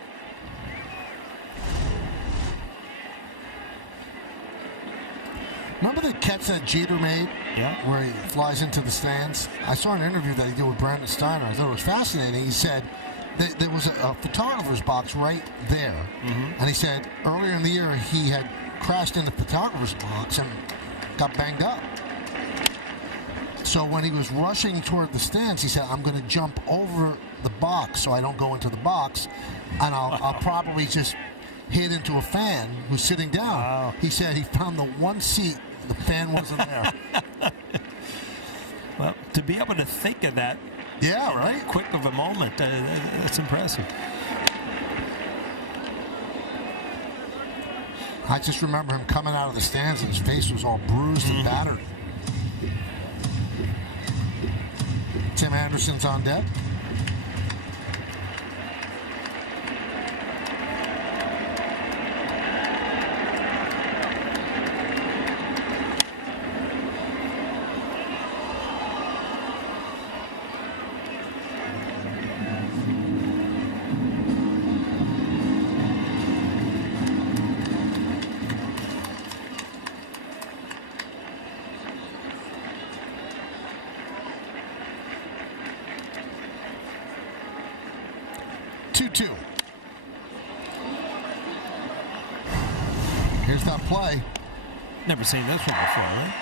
Remember the catch that Jeter made? Yeah. Where he flies into the stands? I saw an interview that he did with Brandon Steiner. I thought it was fascinating. He said that there was a photographer's box right there. Mm-hmm. And he said earlier in the year he had crashed in the photographer's box and got banged up. So when he was rushing toward the stands, he said, "I'm going to jump over the box so I don't go into the box, and I'll probably just hit into a fan who's sitting down." Wow. He said he found the one seat the fan wasn't there. Well, to be able to think of that, Yeah, right? quick of a moment, that's impressive. I just remember him coming out of the stands and his face was all bruised and battered. Tim Anderson's on deck. Here's that play. Never seen this one before, right?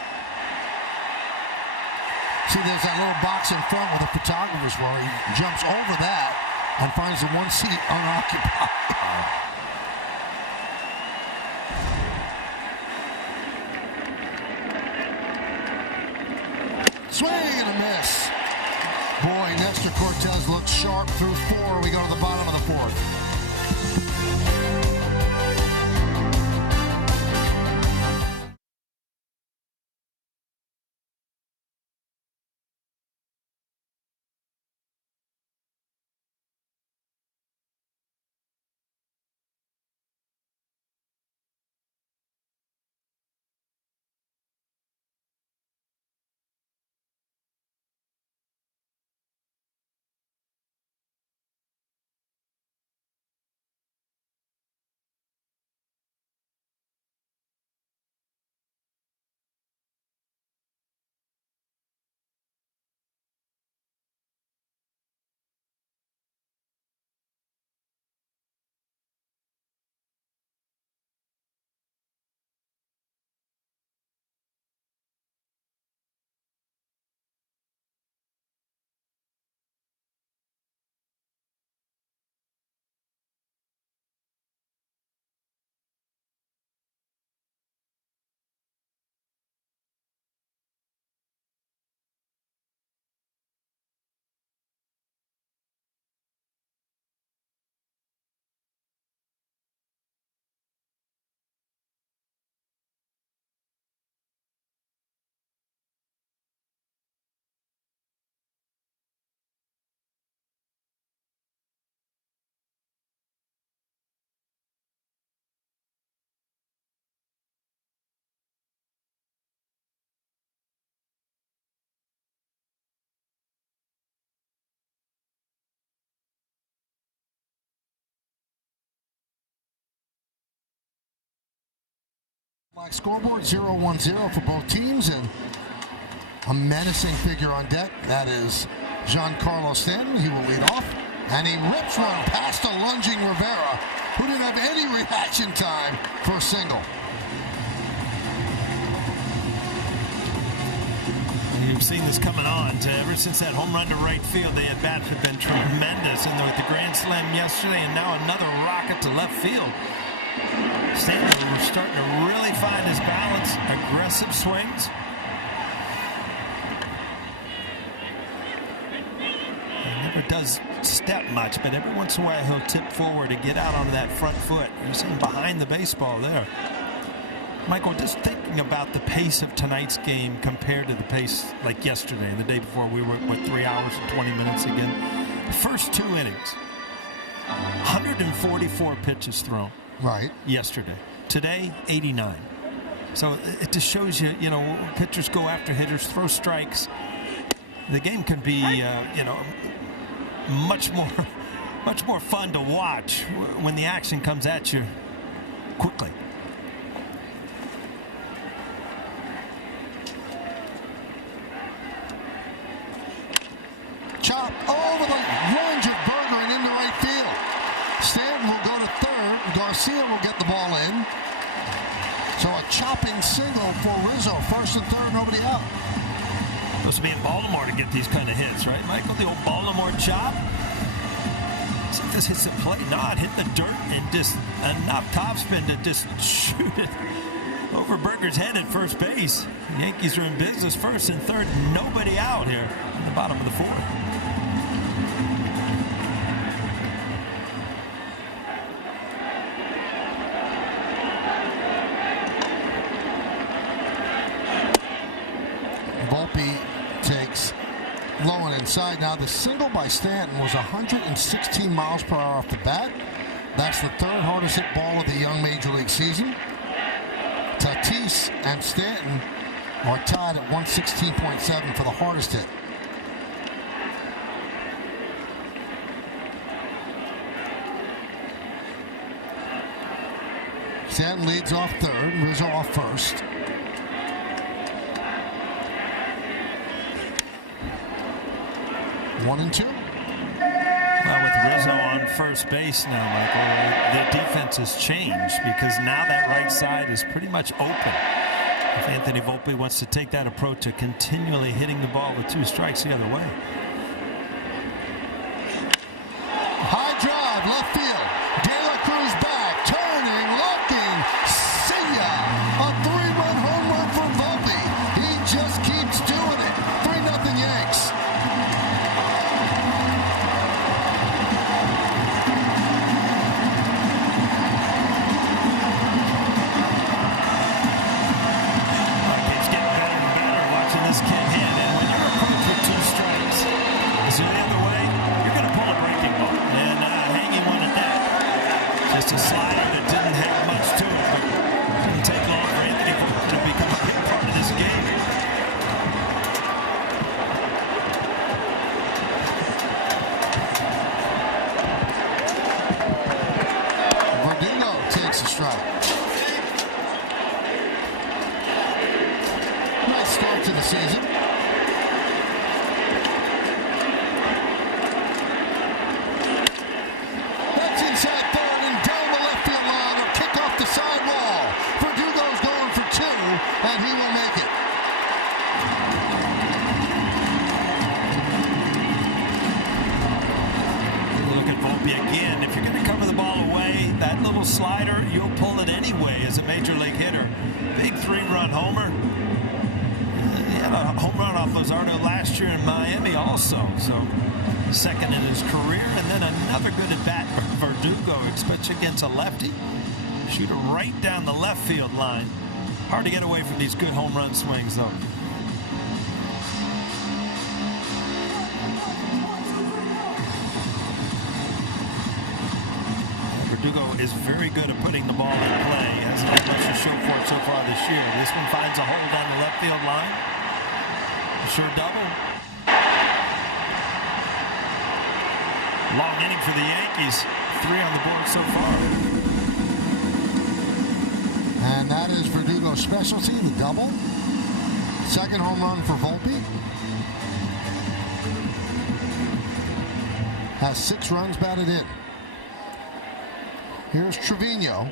See, there's that little box in front with the photographer's where he jumps over that and finds the one seat unoccupied. Swing and a miss. Boy, Nestor Cortez looks sharp through 4. We go to the bottom of the 4th. Black scoreboard 0-1-0 for both teams, and a menacing figure on deck. That is Giancarlo Stanton. He will lead off, and he rips one past a lunging Rivera, who didn't have any reaction time for a single. You've seen this coming on ever since that home run to right field. The at-bats have been tremendous, and with the grand slam yesterday, and now another rocket to left field. Stanton was starting to really find his balance. Aggressive swings. He never does step much, but every once in a while he'll tip forward and get out onto that front foot. You see him behind the baseball there. Michael, just thinking about the pace of tonight's game compared to the pace like yesterday and the day before, we were, 3 hours and 20 minutes again. The first 2 innings, 144 pitches thrown. Right. Yesterday. Today, 89. So it just shows you, pitchers go after hitters, throw strikes. The game can be, much more fun to watch when the action comes at you quickly. Chop over the lunge of Berger and into right field. Stanton will go to third. Garcia will get the ball in. So a chopping single for Rizzo. First and third, nobody out. Supposed to be in Baltimore to get these kind of hits, right, Michael? The old Baltimore chop. See if this hits the plate. No, it hit the dirt and just enough topspin to just shoot it over Berger's head at first base. The Yankees are in business. First and third, nobody out here in the bottom of the fourth. Low and inside. Now the single by Stanton was 116 miles per hour off the bat. That's the third hardest hit ball of the young Major League season. Tatis and Stanton are tied at 116.7 for the hardest hit. Stanton leads off third, Rizzo off first. One and two. Well, with Rizzo on first base now, Michael, the defense has changed because now that right side is pretty much open. If Anthony Volpe wants to take that approach to continually hitting the ball with 2 strikes the other way. High drive, left field. De La Cruz back, turning, looking. See ya! A 3-run home run for Volpe. He just keeps doing it. 3-0 Yanks. This kid hit, and when you're approached with 2 strikes, is the other way, you're going to pull a breaking ball, and hanging one at that. Just a slider that didn't have much to it, but didn't take long for Anthony to become a big part of this game. Verdugo takes a strike. Nice start to the season. That's inside third and down the left field line. A kick off the side wall. Verdugo's going for 2, and he will make it. Look at Volpe again. If you're going to cover the ball away, that little slider, you'll pull it anyway as a major league hitter. Big 3-run homer. He had a home run off Luzardo last year in Miami also. So second in his career, and then another good at bat for Verdugo, especially against a lefty. Shoot it right down the left field line. Hard to get away from these good home run swings, though. Verdugo is very good at putting the ball in play. Hasn't had much to show for it so far this year. This one finds a hole down the left field line. A sure double. Long inning for the Yankees. 3 on the board so far. And that is Verdugo specialty, the double. Second home run for Volpe. Has 6 runs batted in. Here's Trevino.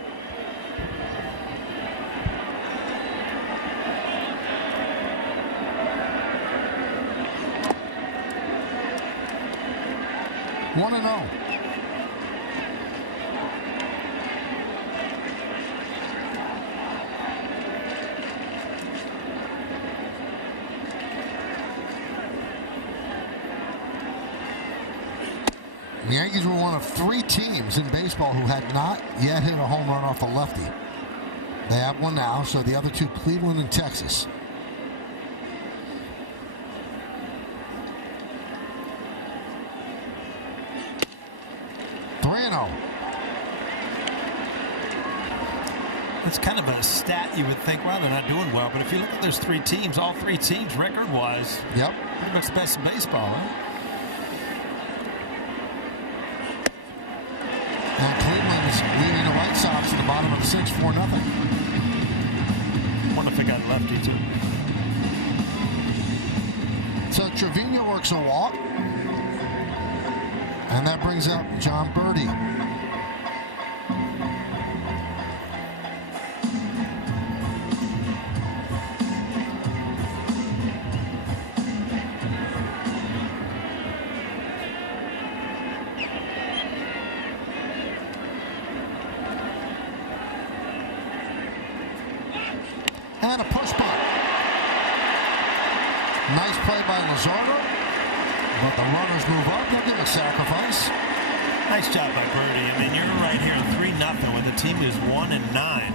One and 0. The Yankees were one of 3 teams in baseball who had not yet hit a home run off a lefty. They have one now, so the other 2, Cleveland and Texas. It's kind of a stat you would think, well, they're not doing well. But if you look at those 3 teams, all 3 teams, record-wise, yep, pretty much the best in baseball, huh? And Cleveland is leading the White Sox at the bottom of the 6, 4-0. Wonder if they got lefty, too. So Trevino works a walk. And that brings up John Birdie. And a push bunt. Nice play by Luzardo. But the runners move up. They'll give a sacrifice. Nice job by Birdie. I mean, you're right here 3-0 when the team is 1-9.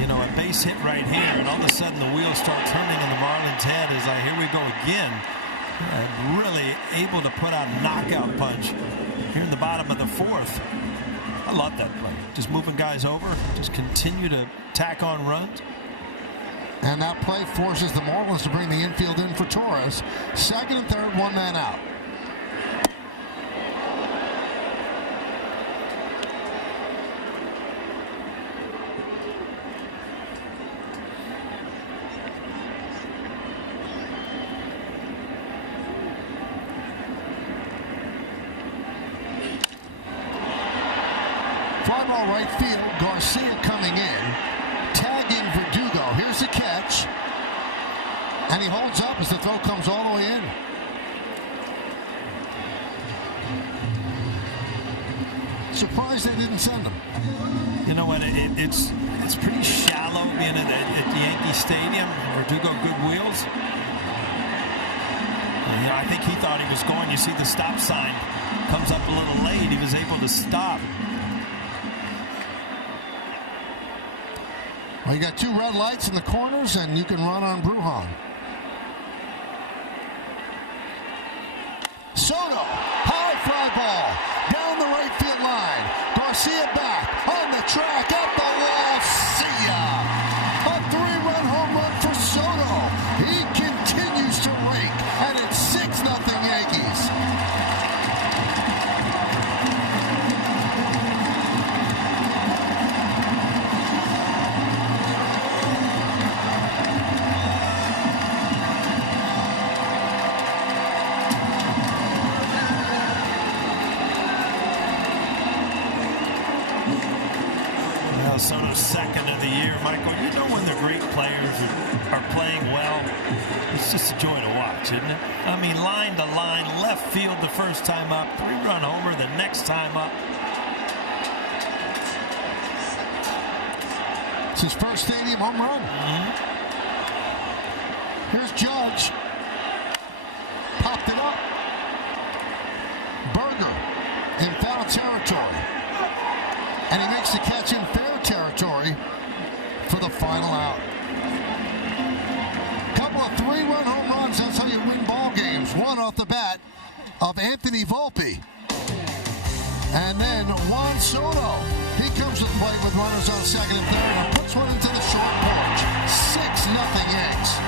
You know, a base hit right here, and all of a sudden the wheels start turning in the Marlins' head as here we go again. Really able to put out a knockout punch here in the bottom of the 4th. I love that play. Just moving guys over, just continue to tack on runs. And that play forces the Marlins to bring the infield in for Torres. Second and third, 1 man out. Fly ball right field. Garcia coming in. Tagging Verdugo. Here's the catch. And he holds up as the throw comes all the way in. Surprised they didn't send him. You know what? It's pretty shallow being at the Yankee Stadium. Verdugo, good wheels. You know, I think he thought he was going. You see the stop sign comes up a little late. He was able to stop. Well, you got 2 red lights in the corners, and you can run on Brujan. Soto, high fly ball, down the right field line. Garcia back, on the track, at the wall, see ya! A 3-run home run for Soto. He continues to rake, and it's 6-0 Yankees. Soto's second of the year. Michael, you know when the great players are playing well, it's just a joy to watch, isn't it? I mean, line to line, left field the first time up, 3-run homer the next time up. It's his first stadium home run. Here's Judge. Popped it up. Berger in foul territory. And he makes the catch in fair territory for the final out. Couple of 3-run home runs. That's how you win ball games. One off the bat of Anthony Volpe. And then Juan Soto. He comes to the plate with runners on second and third and puts one into the short porch. 6-0 Yanks.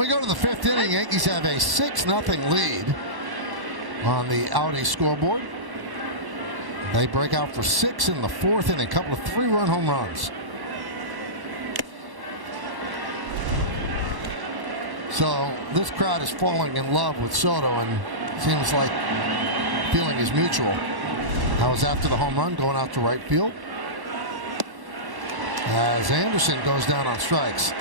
We go to the 5th inning. Yankees have a 6-0 lead on the Audi scoreboard. They break out for 6 in the 4th inning, a couple of 3-run home runs. So this crowd is falling in love with Soto, and seems like feeling is mutual. That was after the home run, going out to right field, as Anderson goes down on strikes.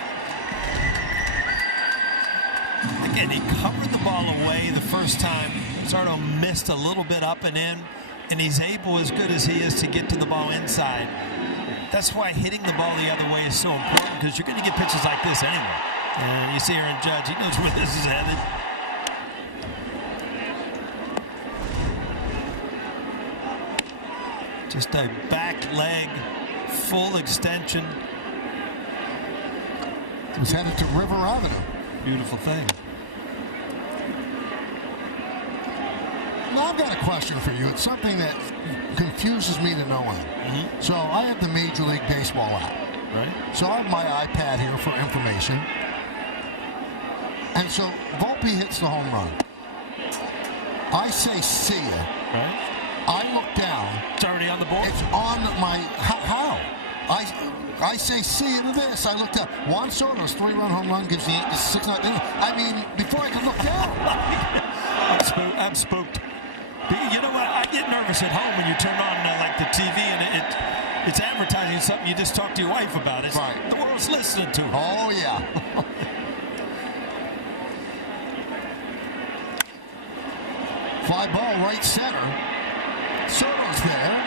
Again, he covered the ball away the first time. Soto missed a little bit up and in, and he's able, as good as he is, to get to the ball inside. That's why hitting the ball the other way is so important, because you're going to get pitches like this anyway. And you see Aaron Judge, he knows where this is headed. Just a back leg, full extension. He's headed to River Avenue. Beautiful thing. Well, I've got a question for you. It's something that confuses me to no end. So I have the Major League Baseball app. Right. So I have my iPad here for information. And so Volpe hits the home run. I say see ya. Right. I look down. It's already on the board. It's on my... How? I say see ya to this. I looked up. Juan Soto's 3-run home run gives the Yankees 6-0. I mean, before I can look down. I'm spooked. You know what? I get nervous at home when you turn on like the TV and it's advertising something you just talked to your wife about. It's right. The world's listening to it. Oh, yeah. Fly ball right center. Soto's there.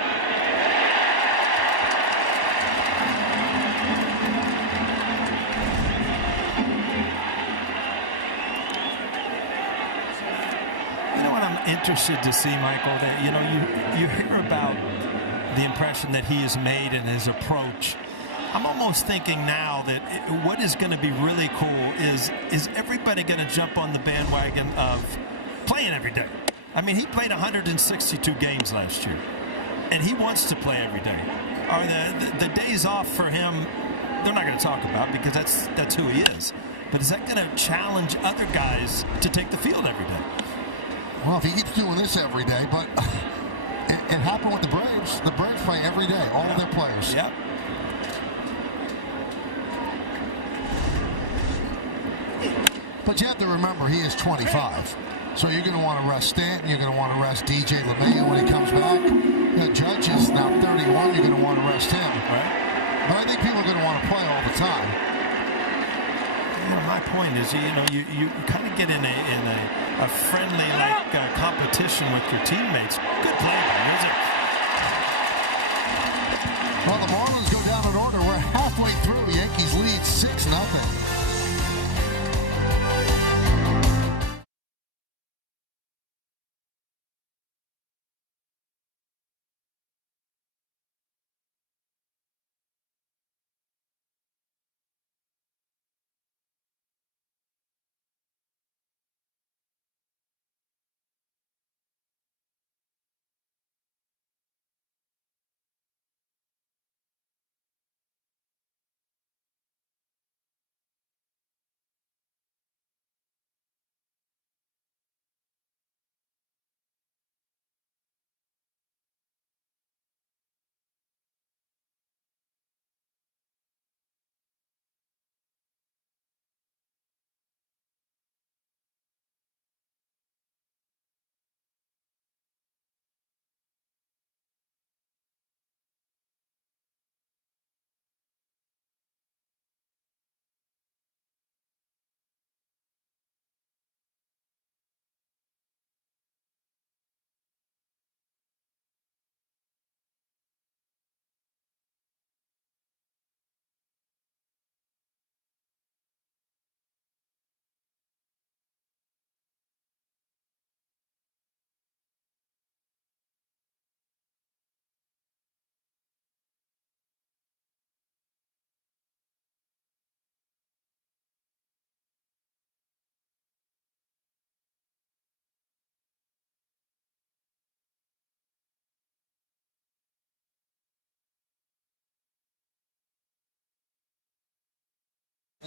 You know what I'm interested to see, Michael, that, you hear about the impression that he has made in his approach. I'm almost thinking now that what is going to be really cool is everybody going to jump on the bandwagon of playing every day? I mean, he played 162 games last year, and he wants to play every day. Are the days off for him, they're not going to talk about, because that's who he is. But is that going to challenge other guys to take the field every day? Well, if he keeps doing this every day, but it happened with the Braves. The Braves play every day, all of their players. Yep. But you have to remember, he is 25. So you're going to want to rest Stanton. You're going to want to rest DJ LeMahieu when he comes back. Judge is now 31. You're going to want to rest him. Right. But I think people are going to want to play all the time. My point is, you kind of get in a friendly competition with your teammates. Good play, though, is it? Well, the Marlins go down in order. We're halfway through. Yankees lead 6-0.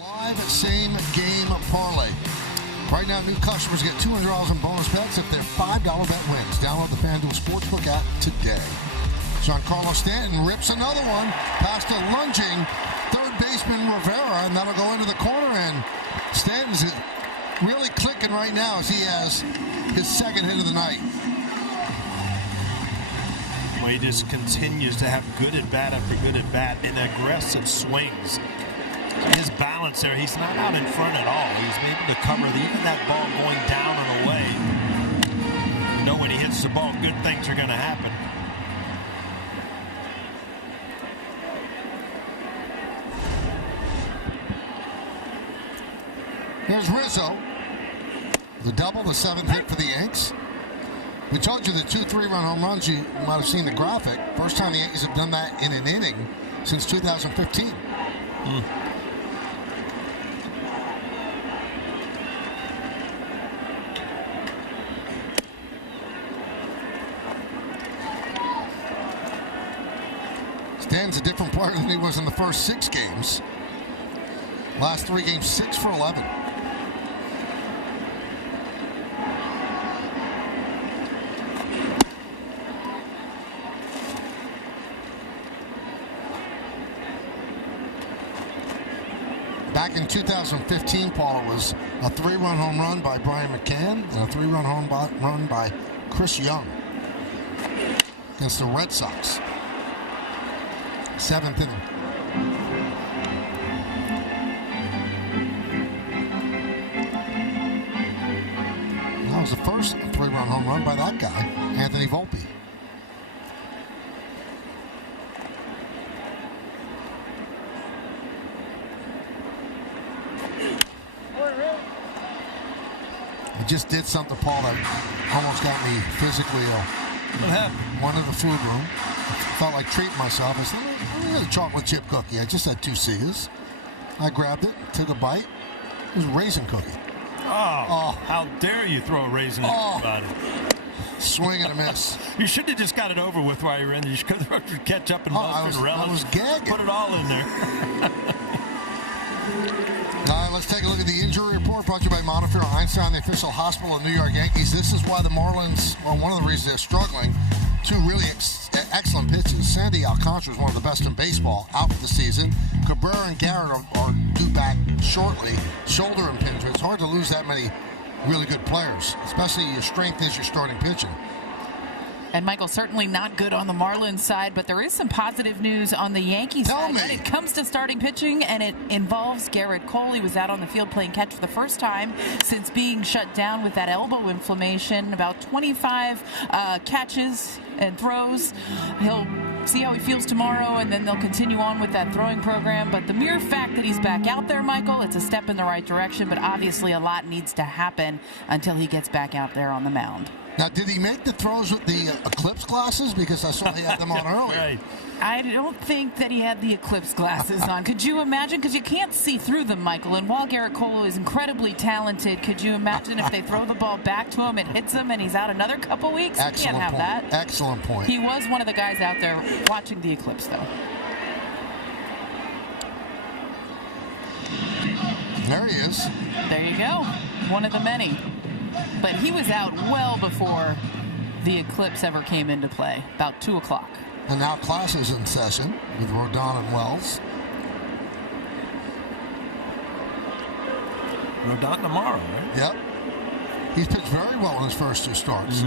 Live same game parlay. Right now, new customers get $200 in bonus bets if their $5 bet wins. Download the FanDuel Sportsbook app today. Giancarlo Stanton rips another one past a lunging third baseman Rivera, and that'll go into the corner. And Stanton's really clicking right now as he has his second hit of the night. Well, he just continues to have good at bat after good at bat and aggressive swings. His balance there, he's not out in front at all. He's able to cover even that ball going down and away. You know, when he hits the ball, good things are going to happen. Here's Rizzo. The double, the seventh hit for the Yanks. We told you the 2 3-run home runs. You might have seen the graphic. First time the Yankees have done that in an inning since 2015. Stan's a different player than he was in the first 6 games. Last 3 games, 6 for 11. Back in 2015, Paul, it was a 3-run home run by Brian McCann and a 3-run home run by Chris Young against the Red Sox. 7th inning. That was the first 3-run home run by that guy, Anthony Volpe. I just did something, Paul, that almost got me physically ill. What happened? Went to the food room. Felt like treating myself. I said, let me get a chocolate chip cookie. I just had 2 C's. I grabbed it, took a bite. It was a raisin cookie. Oh, how dare you throw a raisin at somebody. Swing and a miss. You should have just got it over with while you were in there. You should have thrown your ketchup and mustard and relish. I was gagging. Put it all in there. All right, let's take a look at the injury report brought to you by Montefiore Einstein, the official hospital of New York Yankees. This is why the Marlins, well, one of the reasons they're struggling, 2 really excellent pitches. Sandy Alcantara is one of the best in baseball, out for the season. Cabrera and Garrett are due back shortly. Shoulder impingement. It's hard to lose that many really good players, especially your strength is your starting pitching. And Michael, certainly not good on the Marlins side, but there is some positive news on the Yankees side when it comes to starting pitching, and it involves Garrett Cole. He was out on the field playing catch for the first time since being shut down with that elbow inflammation. About 25 catches and throws. He'll see how he feels tomorrow, and then they'll continue on with that throwing program. But the mere fact that he's back out there, Michael, it's a step in the right direction, but obviously a lot needs to happen until he gets back out there on the mound. Now, did he make the throws with the Eclipse glasses? Because I saw he had them on earlier. Right. I don't think that he had the Eclipse glasses on. Could you imagine? Because you can't see through them, Michael. And while Garrett Cole is incredibly talented, could you imagine if they throw the ball back to him, it hits him, and he's out another couple weeks? Excellent You can't have point. that. Excellent point. He was one of the guys out there watching the Eclipse, though. There he is. There you go. One of the many. But he was out well before the Eclipse ever came into play, about 2 o'clock. And now class is in session with Rodon and Wells. Rodon tomorrow, right? Yep. He's pitched very well in his first 2 starts.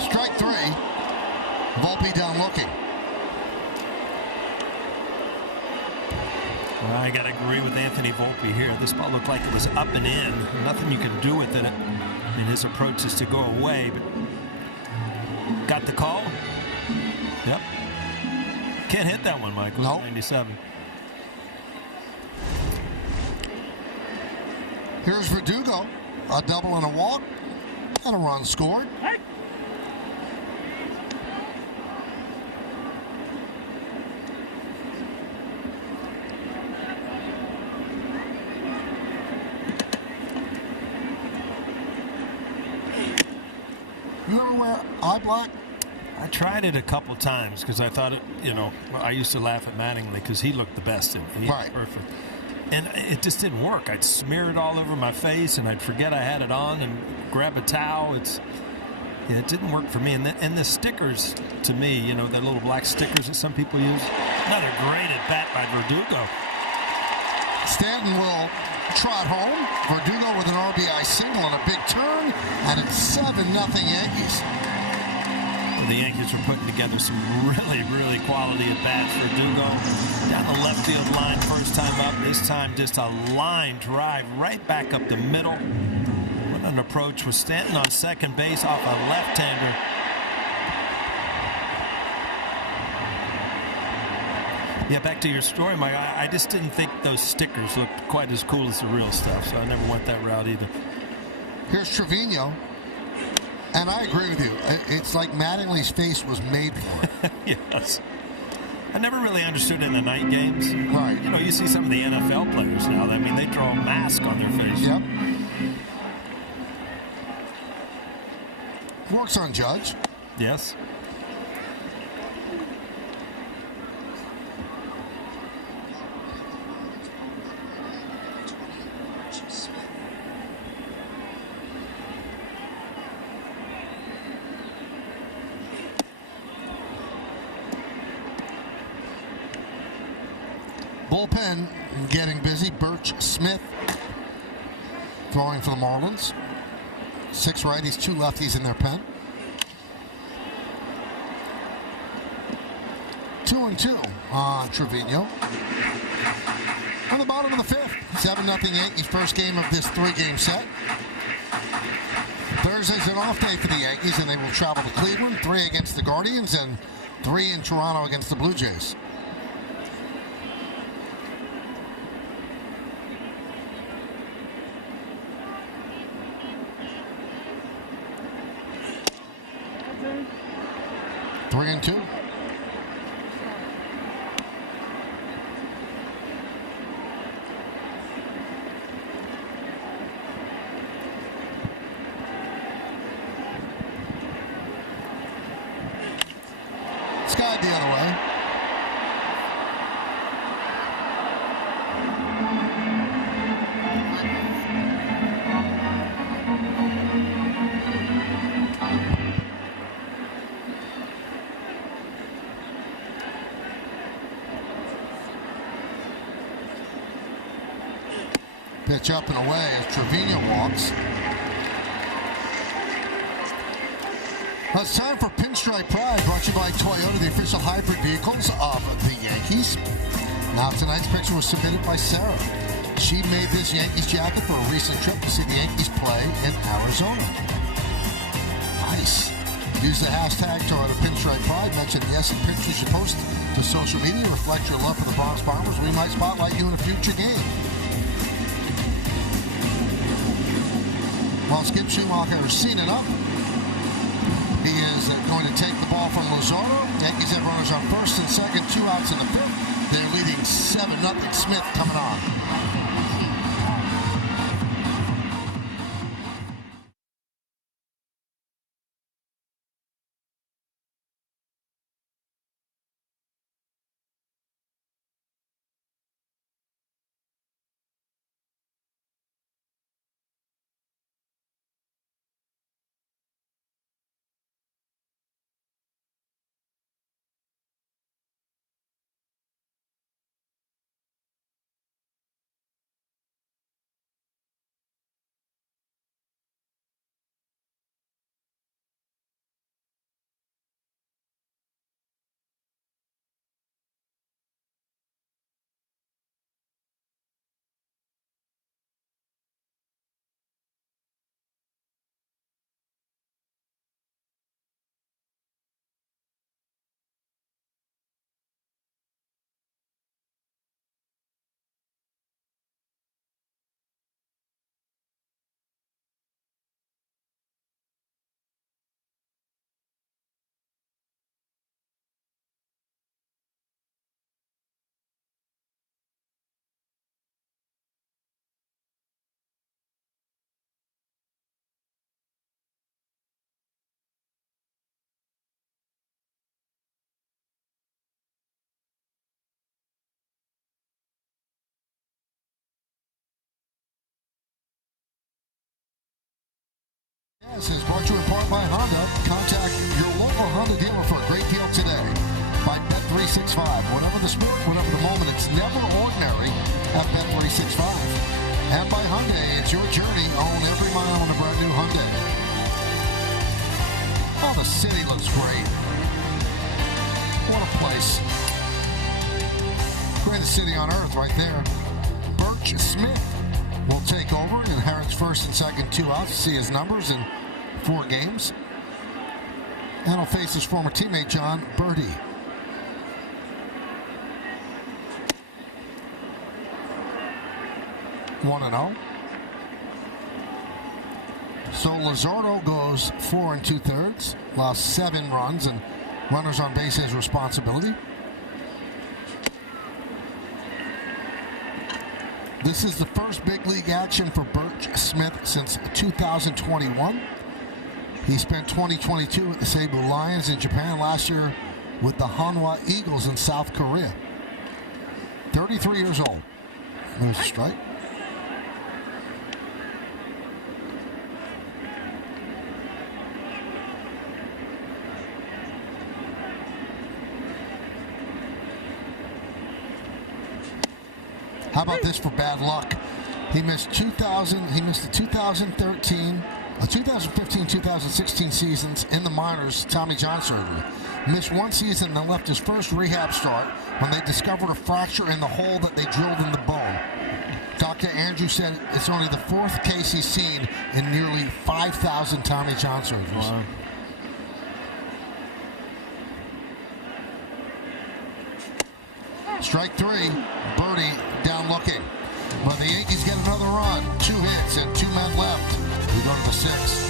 Strike 3. Volpe down looking. Well, I got to agree with Anthony Volpe here. This ball looked like it was up and in. Nothing you can do with it. And his approach is to go away. But got the call? Yep. Can't hit that one, Michael. Nope. 97. Here's Verdugo. A double and a walk. And a run scored. You ever wear eye black? I tried it a couple times because I thought I used to laugh at Mattingly because he looked the best in it. He was perfect. And it just didn't work. I'd smear it all over my face, and I'd forget I had it on and grab a towel. It didn't work for me. And the stickers, to me, the little black stickers that some people use, another great at bat by Verdugo. Stanton will trot home. Verdugo with an RBI single and a big turn, and it's 7-0 Yankees. The Yankees are putting together some really, really quality at bats. Verdugo down the left field line first time up. This time just a line drive right back up the middle. What an approach with Stanton on second base off a left-hander. Yeah, back to your story, Mike. I just didn't think those stickers looked quite as cool as the real stuff, so I never went that route either. Here's Trevino. And I agree with you. It's like Mattingly's face was made for it. Yes. I never really understood in the night games. Right. You see some of the NFL players now. I mean, they draw a mask on their face. Yep. Works on Judge. Yes. Bullpen getting busy. Birch Smith throwing for the Marlins. 6 righties, 2 lefties in their pen. 2-2 on Trevino. On the bottom of the 5th, 7-0 Yankees, first game of this 3-game set. Thursday's an off day for the Yankees, and they will travel to Cleveland. 3 against the Guardians and 3 in Toronto against the Blue Jays. Three and 2. Skied the other way. Pitch up and away as Trevino walks. Well, it's time for Pinstripe Pride, brought to you by Toyota, the official hybrid vehicles of the Yankees. Now, tonight's picture was submitted by Sarah. She made this Yankees jacket for a recent trip to see the Yankees play in Arizona. Nice. Use the hashtag Toyota Pinstripe Pride. Mention yes and pictures you post to social media. Reflect your love for the Bronx Bombers. We might spotlight you in a future game. While Skip Schumacher is sealing up, he is going to take the ball from Luzardo. Yankees have runners on first and second, 2 outs in the 5th. They're leading 7-0. Smith coming on. brought to you in part by Honda. Contact your local Honda dealer for a great deal today. By Bet365. Whatever the sport, whatever the moment, it's never ordinary at Bet365. And by Hyundai, it's your journey. Own every mile on a brand new Hyundai. Oh, the city looks great. What a place. Greatest city on earth right there. Birch Smith will take over and inherits first and second 2 outs. See his numbers in 4 games. And he'll face his former teammate, John Birdie. 1-0. So Luzardo goes 4 2/3, lost 7 runs, and runners on base his responsibility. This is the first big league action for Birch Smith since 2021. He spent 2022 at the Seibu Lions in Japan, last year with the Hanwha Eagles in South Korea. 33 years old. There's a strike. How about this for bad luck? He missed the 2015-2016 seasons in the minors, Tommy John surgery. Missed 1 season and then left his first rehab start when they discovered a fracture in the hole that they drilled in the bone. Dr. Andrew said it's only the 4th case he's seen in nearly 5,000 Tommy John surgeries. Wow. Strike 3, Birdie down looking. But the Yankees get another run. 2 hits and 2 men left. We go to the 6th.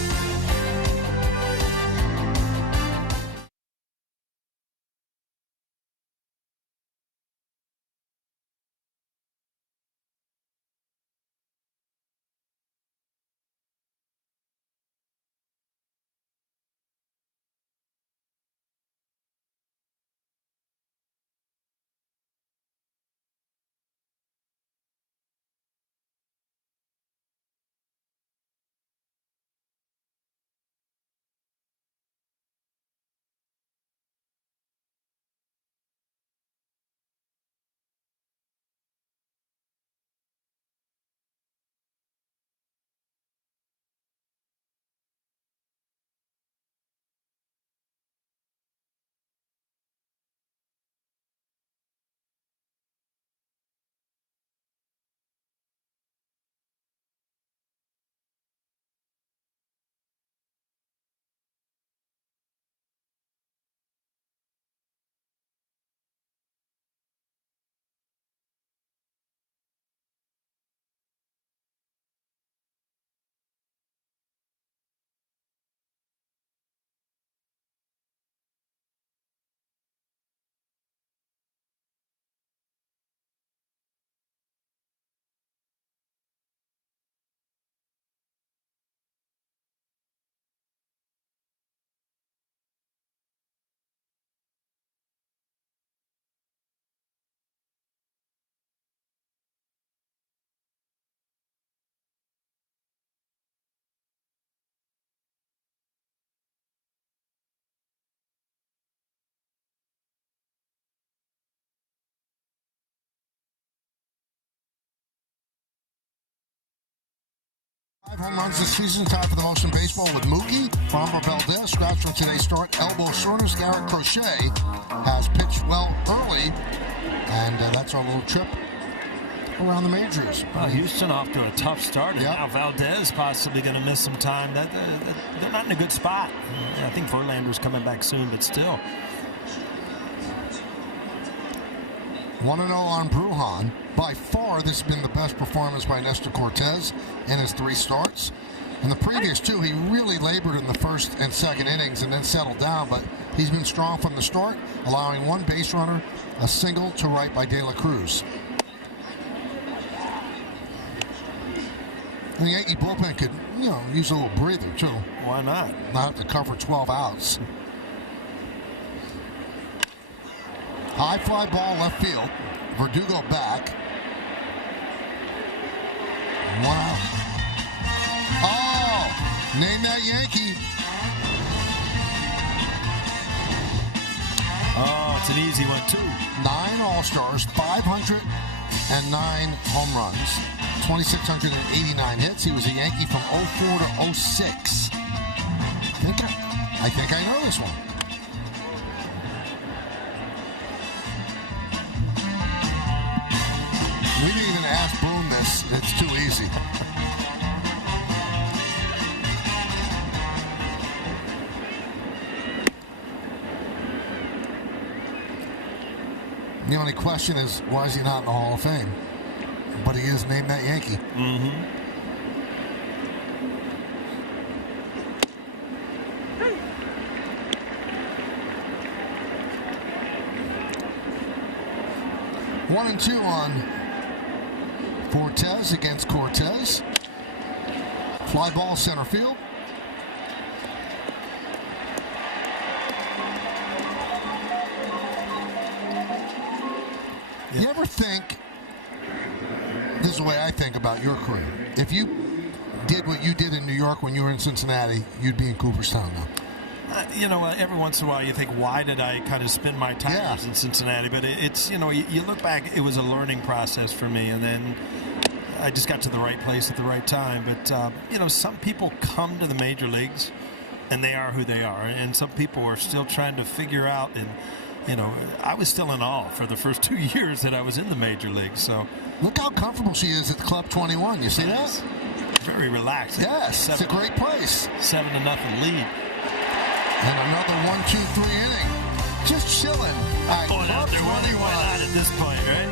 Five home runs this season, tied for the most in baseball with Mookie. Framber Valdez, scratched from today's start. Elbow soreness. Garrett Crochet has pitched well early. And that's our little trip around the majors. Well, Houston off to a tough start. And now Valdez possibly going to miss some time. They're not in a good spot. I think Verlander's coming back soon, but still. 1-0 on Brujan. By far, this has been the best performance by Nestor Cortez in his 3 starts. In the previous 2, he really labored in the first and second innings and then settled down, but he's been strong from the start, allowing 1 base runner, a single to right by De La Cruz. And the Yankee bullpen could, use a little breather, too. Why not? Not have to cover 12 outs. High fly ball left field. Verdugo back. 1 out. Oh! Name that Yankee. Oh, it's an easy one, too. 9 All-Stars, 509 home runs, 2,689 hits. He was a Yankee from 04 to 06. I think I know this one. We didn't even ask Boone this. It's too easy. The only question is, why is he not in the Hall of Fame? But he is named that Yankee. Mm-hmm. One and 2 on Fortes against Cortez. Fly ball center field. You ever think, this is the way I think about your career, if you did what you did in New York when you were in Cincinnati, you'd be in Cooperstown now? You know, every once in a while you think, why did I kind of spin my tires in Cincinnati? But it's, you know, you look back, it was a learning process for me, and then I just got to the right place at the right time. But, you know, some people come to the major leagues, and they are who they are, and some people are still trying to figure out, and, you know, I was still in awe for the first 2 years that I was in the major leagues. So look how comfortable she is at the Club 21. You see that? Very relaxed. Yes, it's a great place. 7-0 lead. And another 1-2-3 inning. Just chilling. Going out there, why not at this point, right?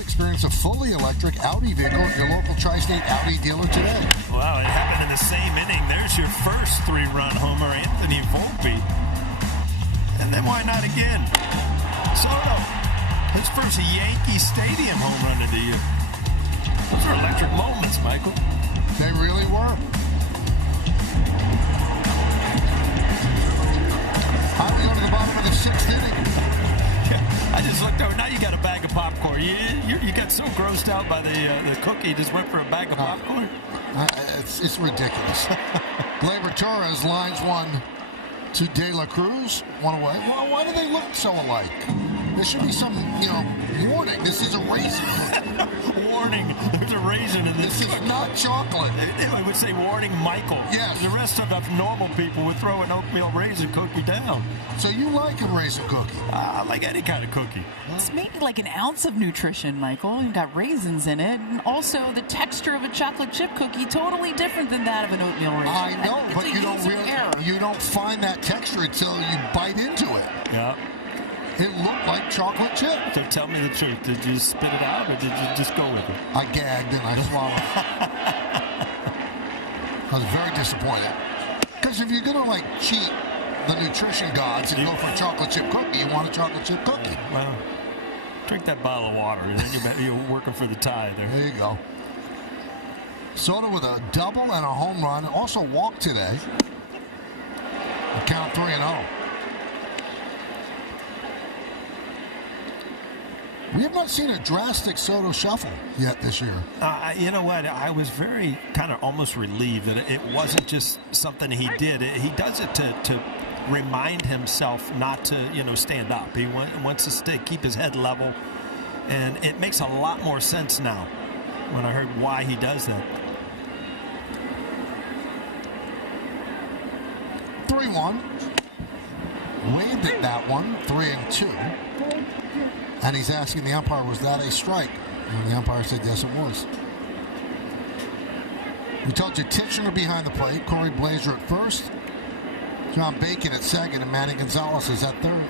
Experience a fully electric Audi vehicle at your local Tri-State Audi dealer today. Wow, it happened in the same inning. There's your first 3-run homer, Anthony Volpe. And then why not again? Soto, his first Yankee Stadium home run of the year. Those are electric moments, Michael. They really were. How do we go to the bottom of the 6th inning? I just looked over. Now you got a bag of popcorn. You got so grossed out by the cookie, just went for a bag of popcorn. It's ridiculous. Gleyber Torres lines one to De La Cruz, one away. Well, why do they look so alike? There should be some, warning. This is a raisin. Warning. There's a raisin in this. This is not chocolate. I would say warning, Michael. Yes. The rest of us normal people would throw an oatmeal raisin cookie down. So you like a raisin cookie? I like any kind of cookie. It's maybe like an ounce of nutrition, Michael. You've got raisins in it. And also the texture of a chocolate chip cookie, totally different than that of an oatmeal raisin. I know, but you don't find that texture until you bite into it. Yeah. It looked like chocolate chip. So tell me the truth. Did you spit it out or did you just go with it? I gagged and I swallowed. I was very disappointed. Because if you're going to cheat the nutrition gods and go for a chocolate chip cookie, you want a chocolate chip cookie. Well, drink that bottle of water and then you're working for the tie there. There you go. Soto with a double and a home run. Also walked today. A count 3-0. We have not seen a drastic Soto shuffle yet this year. You know what? I was very kind of almost relieved that it wasn't just something he did. He does it to remind himself not to, stand up. He wants to keep his head level. And it makes a lot more sense now when I heard why he does that. 3-1. Waved at that one. 3-2. And he's asking the umpire, was that a strike? And the umpire said, yes, it was. We told you Titchener behind the plate, Corey Blazer at first, John Bacon at second, and Manny Gonzalez is at third.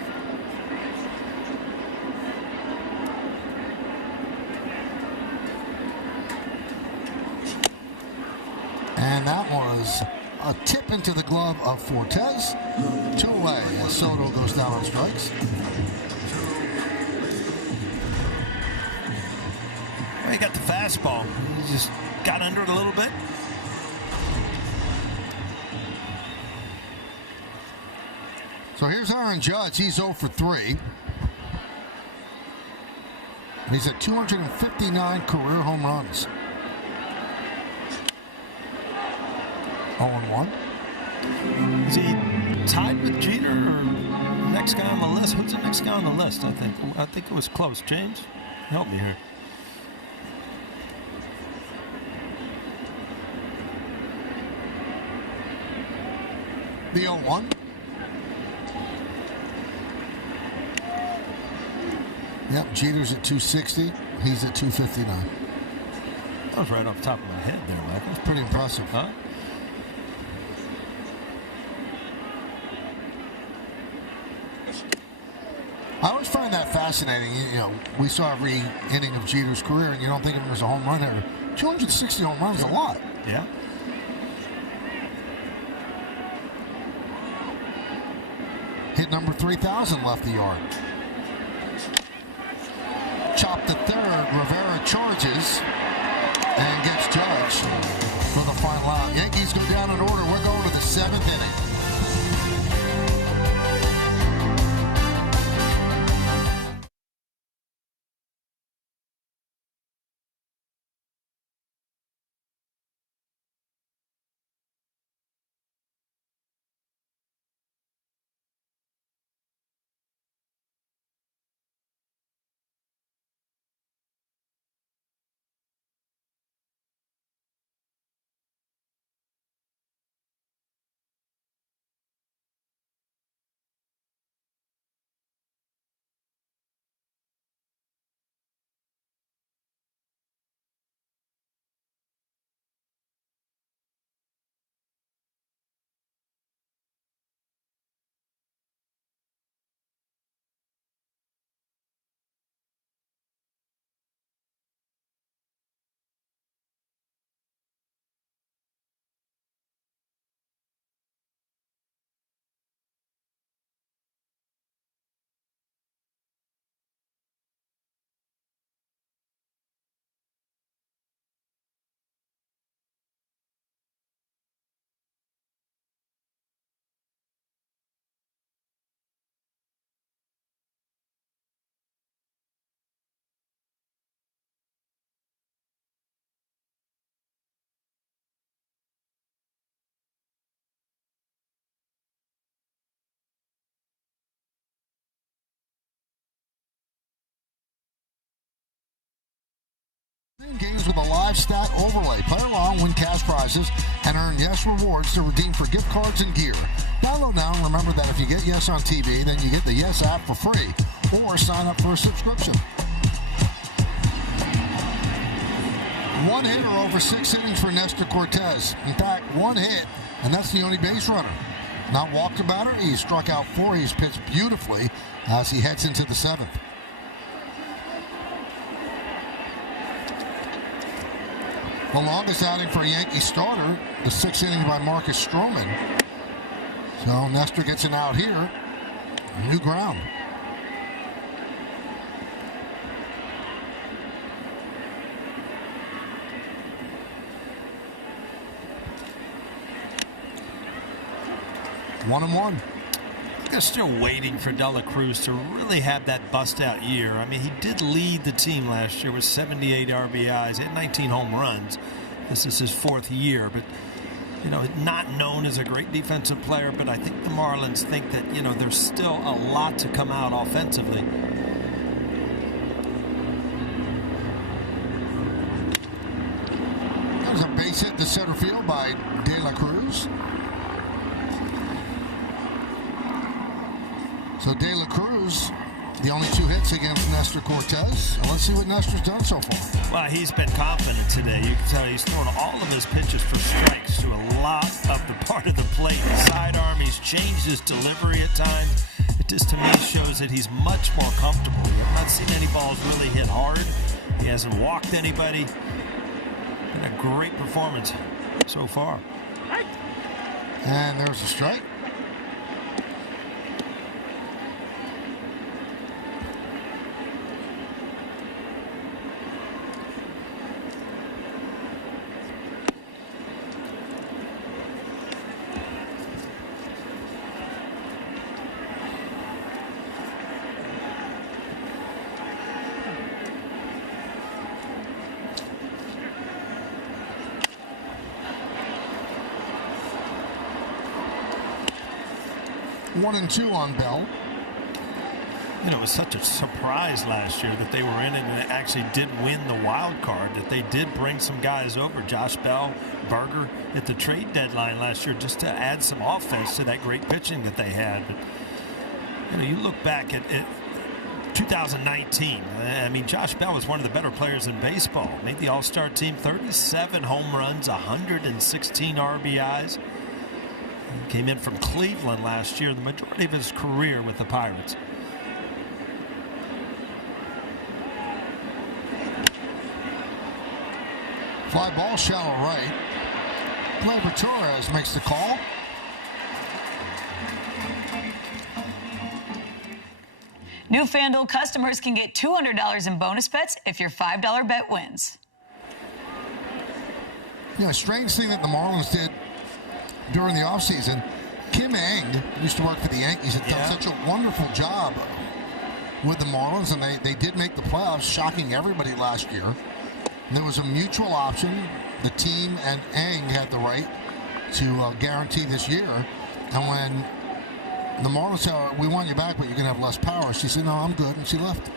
And that was a tip into the glove of Fortes. 2 away as Soto goes down on strikes. He got the fastball. He just got under it a little bit. So here's Aaron Judge. He's 0 for 3. He's at 259 career home runs. 0-1. Is he tied with Jeter or next guy on the list? Who's the next guy on the list? I think it was close. James, help me here. The 0-1. Yep, Jeter's at 260. He's at 259. That was right off the top of my head there, Mike. That's pretty impressive. Huh? I always find that fascinating. We saw every inning of Jeter's career, and you don't think of him as a home run hitter. 260 home runs is a lot. Yeah. Hit number 3,000 left the yard. Chopped to third. Rivera charges and gets Judge for the final out. Yankees go down in order. We're going to the 7th inning. Games with a live stat overlay. Play along, win cash prizes, and earn Yes rewards to redeem for gift cards and gear. Download now and remember that if you get Yes on TV, then you get the Yes app for free or sign up for a subscription. One hitter over 6 innings for Nestor Cortez. In fact, 1 hit, and that's the only base runner. Not walked about it. He struck out 4. He's pitched beautifully as he heads into the 7th. The longest outing for a Yankee starter, the 6th inning by Marcus Stroman. So Nestor gets an out here. New ground. 1-1. They're still waiting for De La Cruz to really have that bust-out year. I mean, he did lead the team last year with 78 RBIs and 19 home runs. This is his 4th year, but, you know, not known as a great defensive player, but I think the Marlins think that, you know, there's still a lot to come out offensively. That was a base hit to center field by De La Cruz. So De La Cruz, the only 2 hits against Nestor Cortez. And let's see what Nestor's done so far. Well, he's been confident today. You can tell he's thrown all of his pitches for strikes to a lot of the part of the plate. Sidearm, he's changed his delivery at times. It just, to me, shows that he's much more comfortable. I've not seen any balls really hit hard. He hasn't walked anybody. Been a great performance so far. And there's a strike. One and 2 on Bell. You know, it was such a surprise last year that they were in it and they actually did win the wild card, that they did bring some guys over, Josh Bell, Berger, at the trade deadline last year just to add some offense to that great pitching that they had. But, you know, you look back at 2019, I mean, Josh Bell was one of the better players in baseball. Made the All-Star team, 37 home runs, 116 RBIs. He came in from Cleveland last year, the majority of his career with the Pirates. Fly ball, shallow right. Gleyber Torres makes the call. New FanDuel customers can get $200 in bonus bets if your $5 bet wins. You know, a strange thing that the Marlins did during the offseason, Kim Ng used to work for the Yankees, had done such a wonderful job with the Marlins, and they did make the playoffs, shocking everybody last year. And there was a mutual option. The team and Ng had the right to guarantee this year. And when the Marlins said, "We want you back, but you're going to have less power," she said, "No, I'm good," and she left.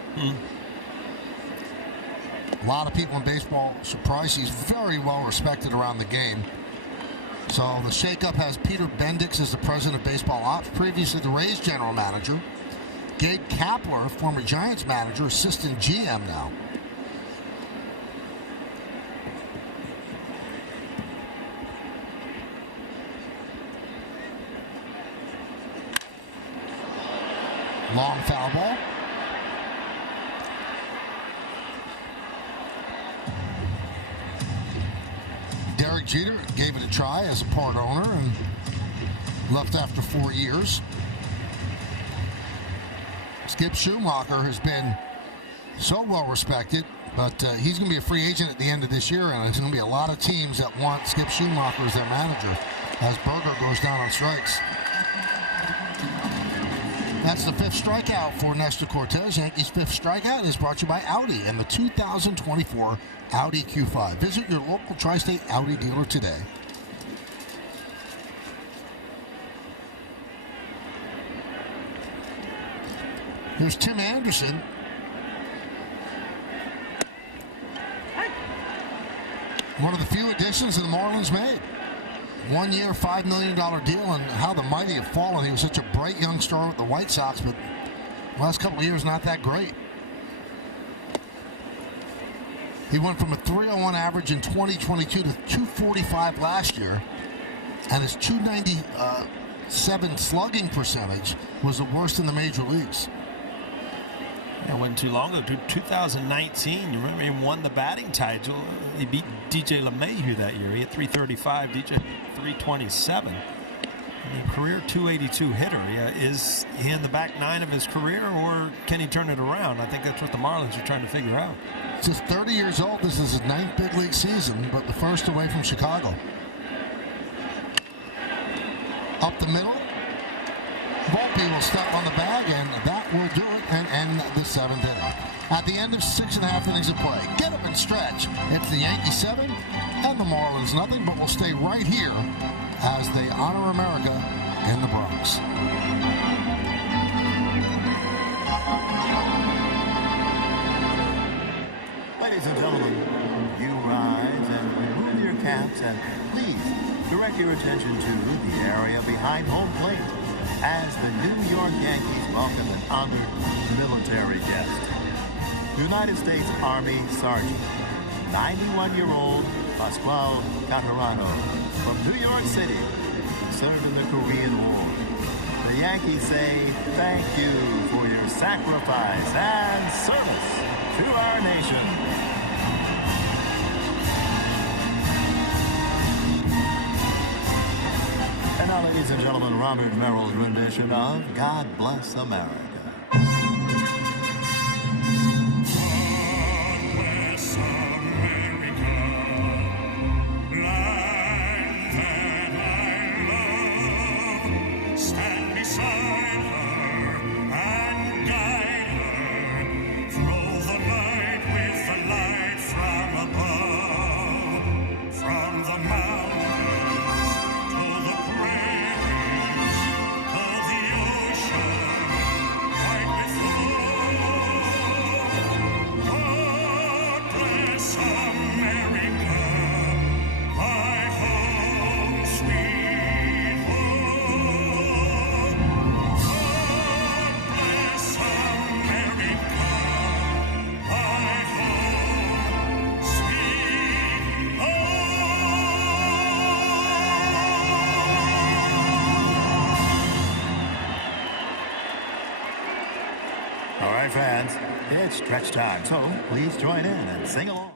A lot of people in baseball surprised. She's very well respected around the game. So the shakeup has Peter Bendix as the president of baseball ops, previously the Rays general manager. Gabe Kapler, former Giants manager, assistant GM now. Long foul ball. Derek Jeter gave it a try as a part owner and left after 4 years. Skip Schumacher has been so well respected, but he's going to be a free agent at the end of this year, and there's going to be a lot of teams that want Skip Schumacher as their manager as Berger goes down on strikes. That's the 5th strikeout for Nestor Cortez. Yankees' 5th strikeout is brought to you by Audi and the 2024 Audi Q5. Visit your local tri-state Audi dealer today. Here's Tim Anderson. One of the few additions that the Marlins made. 1 year, $5 million deal, and how the mighty have fallen. He was such a bright young star with the White Sox, but the last couple of years, not that great. He went from a 301 average in 2022 to 245 last year, and his 297 slugging percentage was the worst in the major leagues. It wasn't too long ago, 2019. You remember he won the batting title. He beat DJ LeMahieu that year. He had 335, DJ 327. And a career 282 hitter. Is he in the back 9 of his career, or can he turn it around? I think that's what the Marlins are trying to figure out. He's 30 years old. This is his 9th big league season, but the first away from Chicago. Up the middle. Volpe will step on the bag, and that will do it and end the 7th inning. At the end of 6.5 innings of play, get up and stretch. It's the Yankees 7 and the Marlins nothing, but we'll stay right here as they honor America in the Bronx. Ladies and gentlemen, you rise and remove your caps and please direct your attention to the area behind home plate as the New York Yankees welcome an honored military guest. United States Army Sergeant, 91-year-old Pascual Catarano from New York City, served in the Korean War. The Yankees say thank you for your sacrifice and service to our nation. And now, ladies and gentlemen, Robert Merrill's rendition of God Bless America. All right, fans, it's stretch time, so please join in and sing along.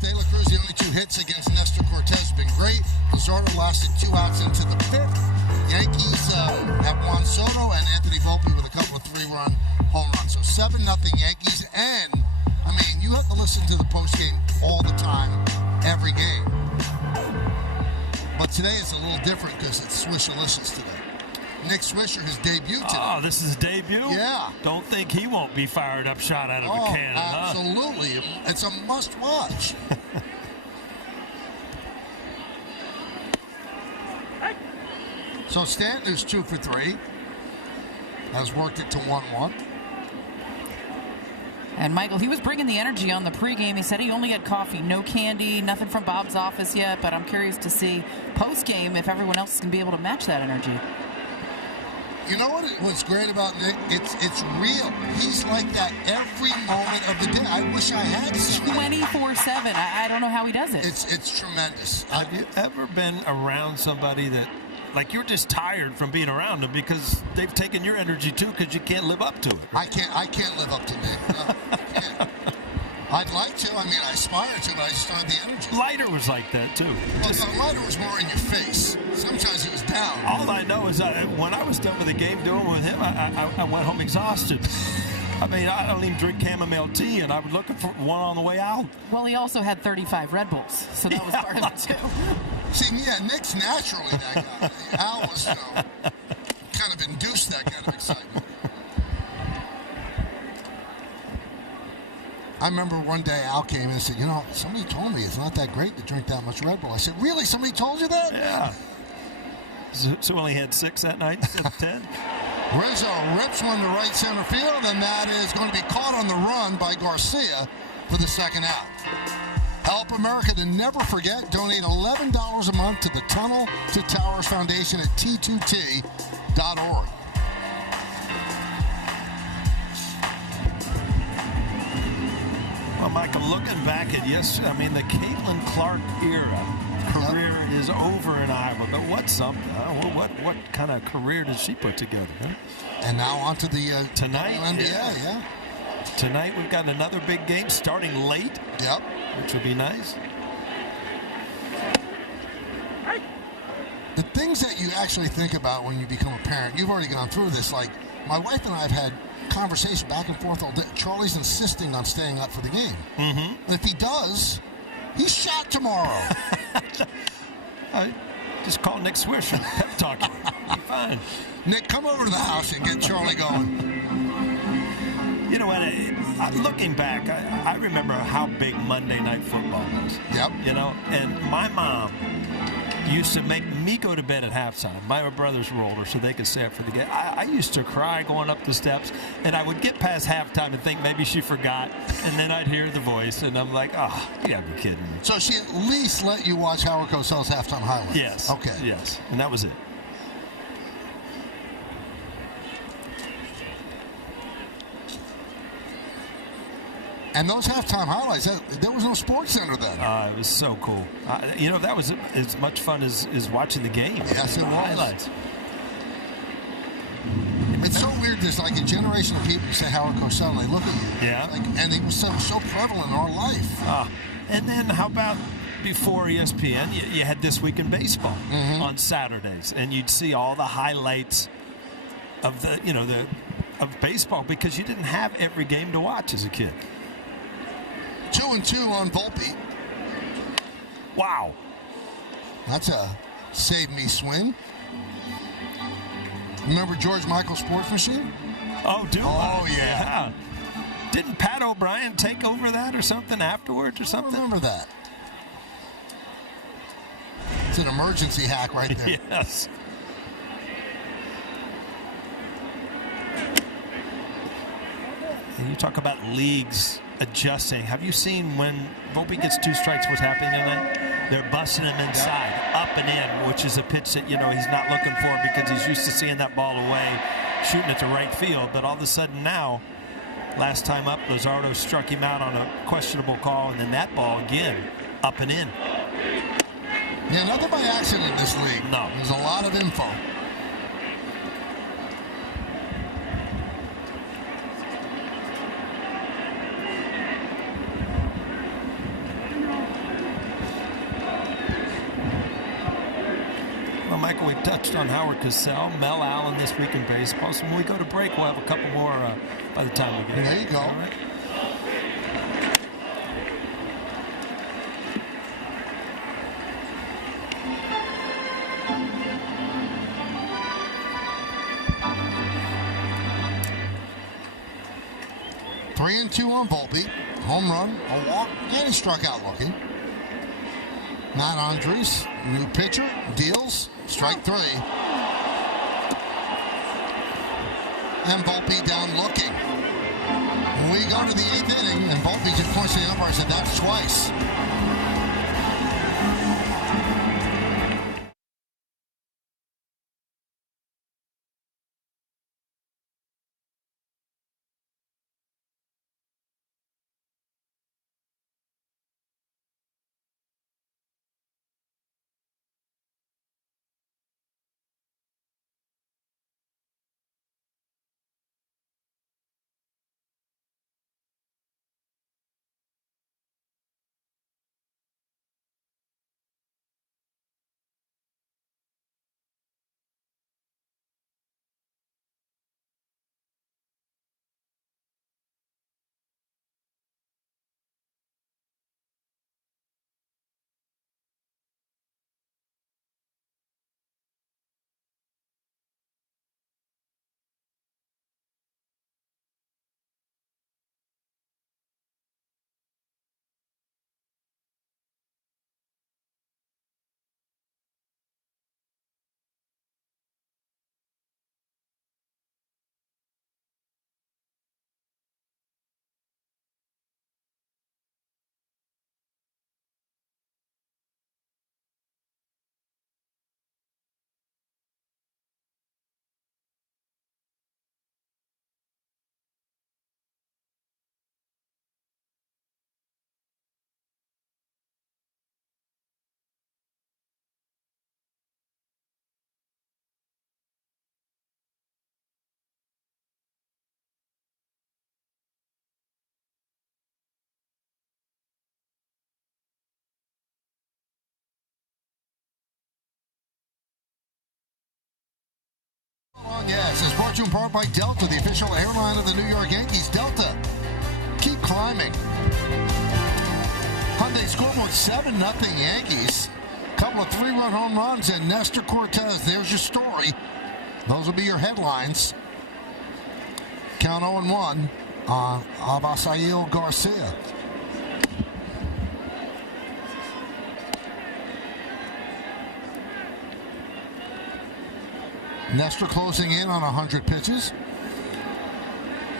De La Cruz, the only 2 hits against Nestor Cortez have been great. Luzardo lasted 2 outs into the 5th. Yankees have Juan Soto and Anthony Volpe with a couple of 3-run home runs. So 7-0 Yankees. And, I mean, you have to listen to the postgame all the time, every game. But today it's a little different because it's Swishalicious today. Nick Swisher, his debut today. Oh, this is his debut? Yeah. Don't think he won't be fired up shot out of a cannon. Absolutely. It's a must-watch. So Stanton, who's 2 for 3, has worked it to 1-1. And Michael, he was bringing the energy on the pregame. He said he only had coffee, no candy, nothing from Bob's office yet, but I'm curious to see postgame if everyone else is going to be able to match that energy. You know what's great about Nick? It's real. He's like that every moment of the day. I wish I had some. 24/7. I don't know how he does it. It's tremendous. Have you ever been around somebody that like you're just tired from being around them because they've taken your energy too because you can't live up to it. I can't live up to Nick. No, I can't. I'd like to. I mean, I aspire to, but I just don't have the energy. Leiter was like that too. Well, Leiter was more in your face. Sometimes it was down. All I know is when I was done with the game doing with him, I went home exhausted. I mean, I don't even drink chamomile tea, and I was looking for one on the way out. Well, he also had 35 Red Bulls, so that was part of it, too. See, yeah, Nick's naturally that guy. Al was, kind of induced that kind of excitement. I remember one day Al came in and said, somebody told me it's not that great to drink that much Red Bull. I said, really? Somebody told you that? Yeah. So only had 6 that night instead of 10? Rizzo rips one to right center field, and that is going to be caught on the run by Garcia for the second out. Help America to never forget. Donate $11 a month to the Tunnel to Towers Foundation at t2t.org. Well, Michael, looking back at yesterday, I mean, the Caitlin Clark career is over in Iowa, but what's something? What kind of career did she put together? Huh? And now on to the tonight NBA, yeah. Tonight we've got another big game starting late. Yep. Which would be nice. The things that you actually think about when you become a parent, you've already gone through this. Like, my wife and I have had conversation back and forth all day. Charlie's insisting on staying up for the game. Mm-hmm. And if he does, he's shot tomorrow. I just call Nick Swisher. Pep talk him. Be fine. Nick, come over to the house and get Charlie going. You know what? Looking back, I remember how big Monday Night Football was. Yep. And my mom used to make me go to bed at halftime. My brothers were older, so they could stay up for the game. I used to cry going up the steps, and I would get past halftime and think maybe she forgot, and then I'd hear the voice, and I'm like, oh, you gotta be kidding me. So she at least let you watch Howard Cosell's halftime highlights? Yes. Okay. Yes, and that was it. And those halftime highlights, there was no Sports Center then. It was so cool. That was as much fun as watching the game. Yes, it was. Highlights. It's so weird. There's like a generation of people who say Howard Cosell, and they look at you. Yeah. And he was so prevalent in our life. And then how about before ESPN, you had This Week in Baseball on Saturdays, and you'd see all the highlights of of baseball because you didn't have every game to watch as a kid. 2-2 on Volpe. Wow. That's a save me swing. Remember George Michael's Sports Machine? Oh, Oh, yeah. Didn't Pat O'Brien take over that or something afterwards or something? I remember that. It's an emergency hack right there. Yes. And you talk about leagues adjusting. Have you seen when Volpe gets 2 strikes, what's happening tonight? They're busting him inside, up and in, which is a pitch that, he's not looking for because he's used to seeing that ball away, shooting it to right field. But all of a sudden now, last time up, Luzardo struck him out on a questionable call, and then that ball again, up and in. Yeah, nothing by accident in this league. No. There's a lot of info. Well, Michael, we touched on Howard Cosell, Mel Allen This Week in Baseball. So when we go to break, we'll have a couple more by the time we get There you go. All right. Three and 2 on Volpe. Home run, a walk, and he struck out looking. Matt Andres, new pitcher, deals, strike 3. And Volpe down looking. We go to the 8th inning, and Volpe just points to the umpire and said, that's twice. Yes, it's brought to you in part by Delta, the official airline of the New York Yankees. Delta, keep climbing. Hyundai scoreboard 7-0 Yankees. Couple of 3-run home runs and Nestor Cortez. There's your story. Those will be your headlines. Count 0-1 on Avisail Garcia. Nestor closing in on 100 pitches.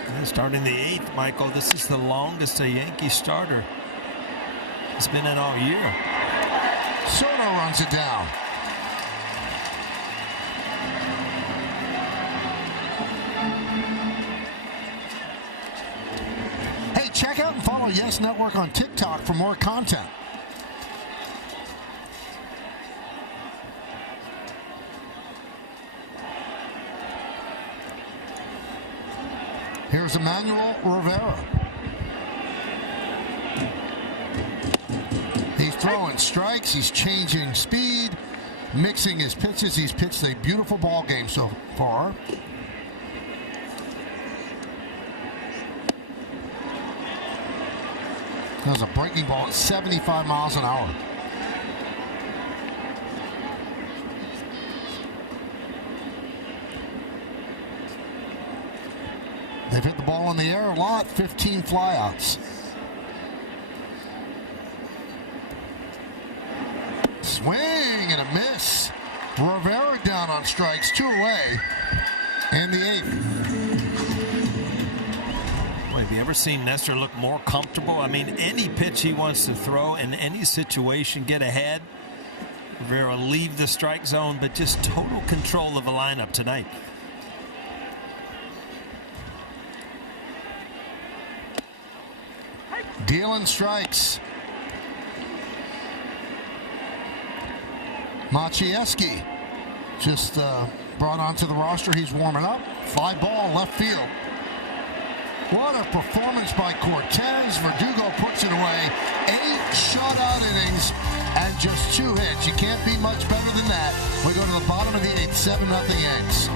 And starting the 8th, Michael. This is the longest a Yankee starter has been in all year. Soto runs it down. Hey, check out and follow Yes Network on TikTok for more content. Here's Emmanuel Rivera. He's throwing strikes. He's changing speed, mixing his pitches. He's pitched a beautiful ball game so far. That was a breaking ball at 75 miles an hour. They've hit the ball in the air a lot, 15 flyouts. Swing and a miss. Rivera down on strikes, 2 away in the 8th. Well, have you ever seen Nestor look more comfortable? I mean, any pitch he wants to throw in any situation, get ahead. Rivera leave the strike zone, but just total control of the lineup tonight. Dealing strikes. Maciejewski just brought onto the roster. He's warming up. Fly ball left field. What a performance by Cortez. Verdugo puts it away. 8 shutout innings and just 2 hits. You can't be much better than that. We go to the bottom of the 8th, 7-0 Yanks.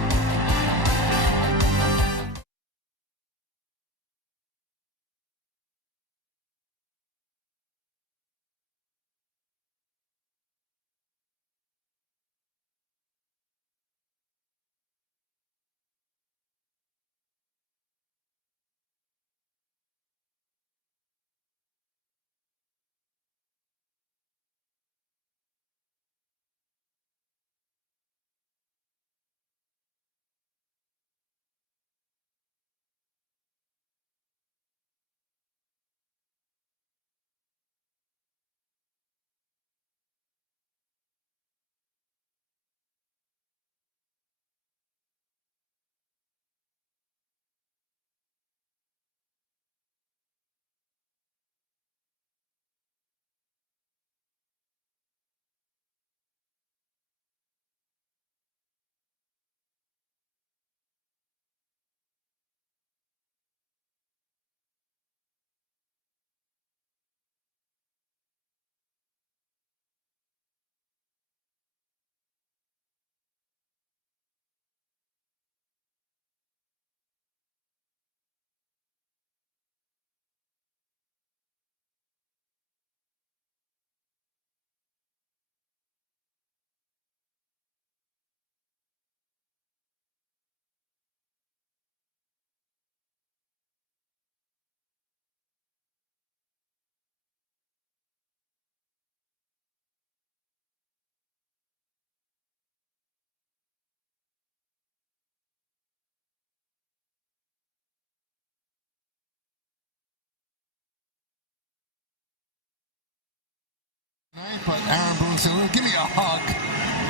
But Aaron Boone said, give me a hug.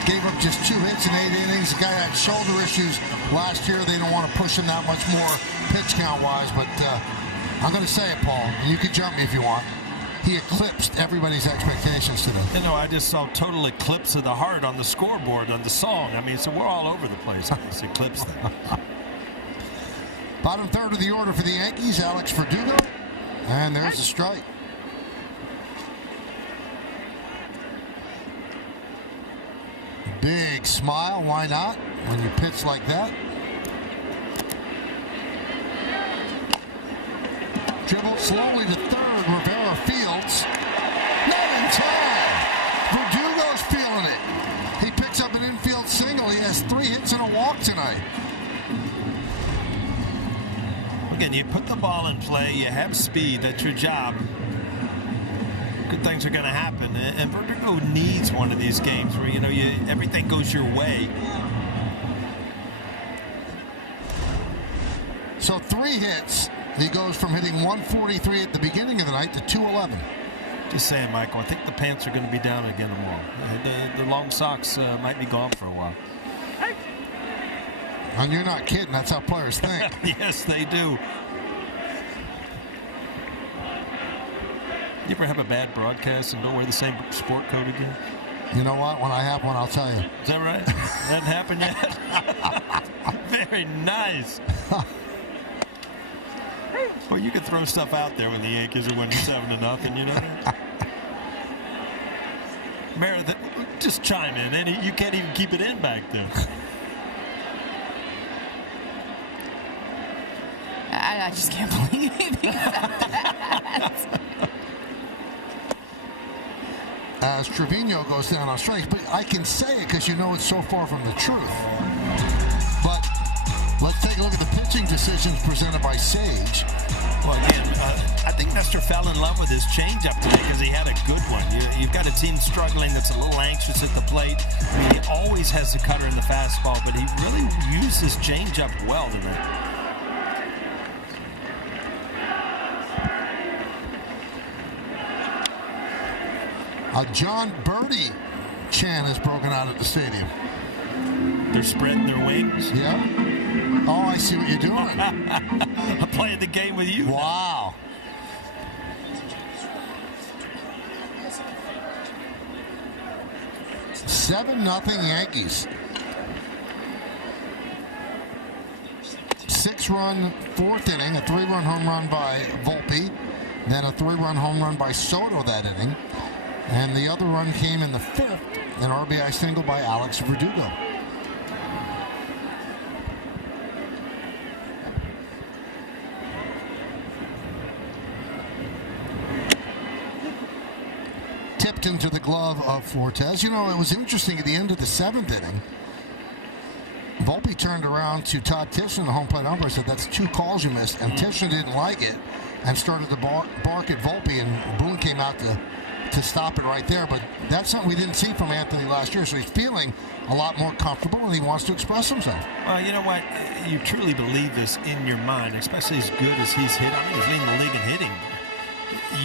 Gave up just 2 hits in 8 innings. The guy had shoulder issues last year. They don't want to push him that much more pitch count-wise. But I'm going to say it, Paul. You can jump me if you want. He eclipsed everybody's expectations today. You know, I just saw total eclipse of the heart on the scoreboard on the song. I mean, so we're all over the place on this eclipse thing. Bottom third of the order for the Yankees, Alex Verdugo. And there's the strike. Big smile, why not, when you pitch like that? Dribbled slowly to third. Rivera fields. Not in time. Verdugo's feeling it. He picks up an infield single. He has 3 hits and a walk tonight. Again, you put the ball in play. You have speed. That's your job. Good things are going to happen. And Verdugo needs one of these games where, everything goes your way. So 3 hits. He goes from hitting 143 at the beginning of the night to 211. Just saying, Michael, I think the pants are going to be down again tomorrow. The long socks might be gone for a while. And you're not kidding. That's how players think. Yes, they do. You ever have a bad broadcast and don't wear the same sport coat again? You know what? When I have one, I'll tell you. Is that right? That happened yet? Very nice. Well, you could throw stuff out there when the Yankees are winning 7-0, you know? Meredith, just chime in. And you can't even keep it in back there. I just can't believe anything about that. As Trevino goes down on strikes, but I can say it because it's so far from the truth. But let's take a look at the pitching decisions presented by Sage. Well, again, I think Nestor fell in love with his changeup today because he had a good one. You've got a team struggling that's a little anxious at the plate. I mean, he always has the cutter in the fastball, but he really used his changeup well tonight. A John Birdie chant has broken out at the stadium. They're spreading their wings. Yeah. Oh, I see what you're doing. I'm playing the game with you. Wow. Now. 7-0 Yankees. 6-run 4th inning, a 3-run home run by Volpe, then a 3-run home run by Soto that inning. And the other run came in the 5th, an RBI single by Alex Verdugo. Tipped into the glove of Fortes. It was interesting at the end of the 7th inning. Volpe turned around to Todd Tishman, the home plate umpire, and said, "That's 2 calls you missed." And Tishman didn't like it and started to bark at Volpe, and Boone came out to stop it right there. But that's something we didn't see from Anthony last year, so he's feeling a lot more comfortable and he wants to express himself. Well, you know what? You truly believe this in your mind, especially as good as he's hit. I mean, he's leading the league in hitting.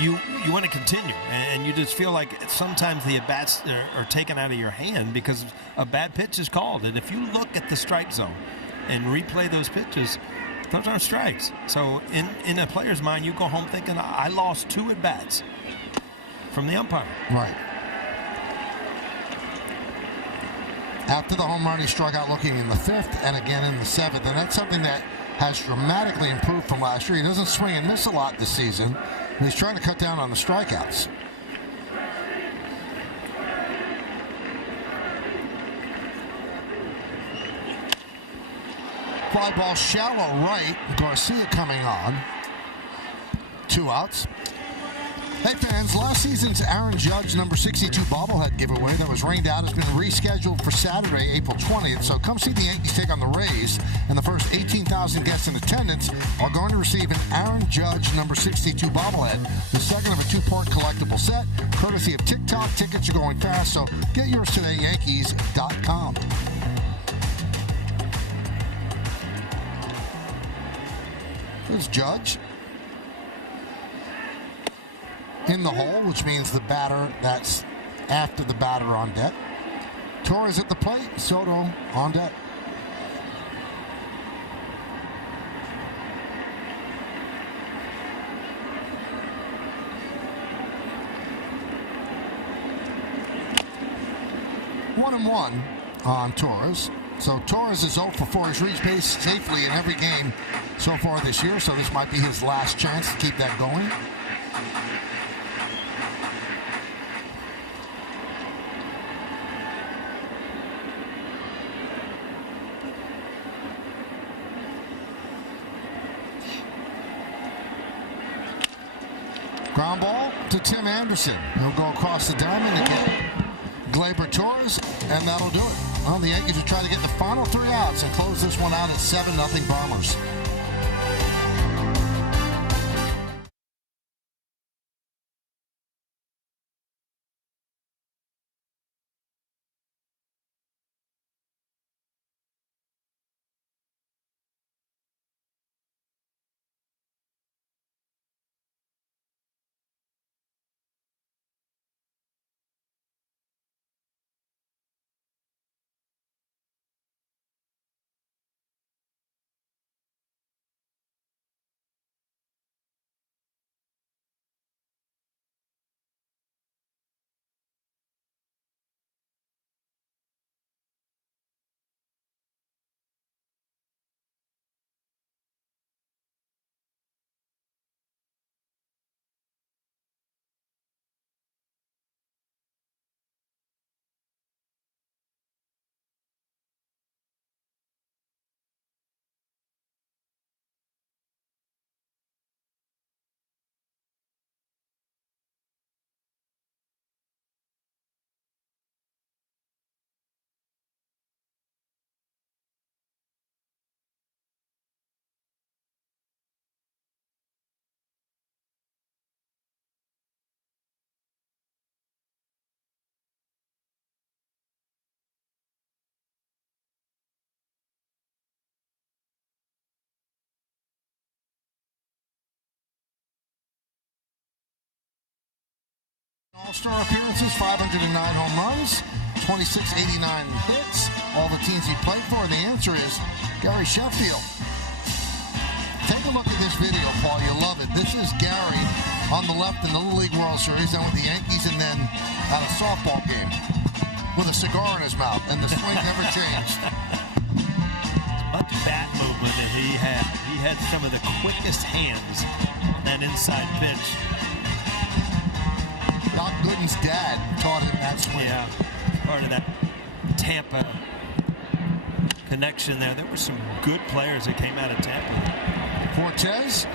You want to continue, and you just feel like sometimes the at-bats are taken out of your hand because a bad pitch is called. And if you look at the strike zone and replay those pitches, those aren't strikes. So in a player's mind, you go home thinking, I lost 2 at-bats from the umpire. Right. After the home run, he struck out looking in the 5th and again in the 7th. And that's something that has dramatically improved from last year. He doesn't swing and miss a lot this season. And he's trying to cut down on the strikeouts. Fly ball shallow right. Garcia coming on. 2 outs. Hey fans, last season's Aaron Judge number 62 bobblehead giveaway that was rained out has been rescheduled for Saturday, April 20th. So come see the Yankees take on the Rays, and the first 18,000 guests in attendance are going to receive an Aaron Judge number 62 bobblehead, the second of a 2-part collectible set, courtesy of TikTok. Tickets are going fast, so get yours today, Yankees.com. There's Judge in the hole, which means the batter that's after the batter on deck. Torres at the plate, Soto on deck. One and one on Torres. So Torres is 0 for 4. He's reached base safely in every game so far this year, so this might be his last chance to keep that going. Ground ball to Tim Anderson. He'll go across the diamond to get Gleyber Torres, and that'll do it. Well, the Yankees will try to get the final 3 outs and close this one out at 7-0 Bombers. All-star appearances, 509 home runs, 2689 hits, all the teams he played for. The answer is Gary Sheffield. Take a look at this video, Paul. You'll love it. This is Gary on the left in the Little League World Series, then with the Yankees, and then at a softball game with a cigar in his mouth, and the swing never changed. Much bat movement that he had. He had some of the quickest hands on that inside pitch. Doc Gooden's dad taught him that swing. Yeah, part of that Tampa connection there. There were some good players that came out of Tampa. Cortez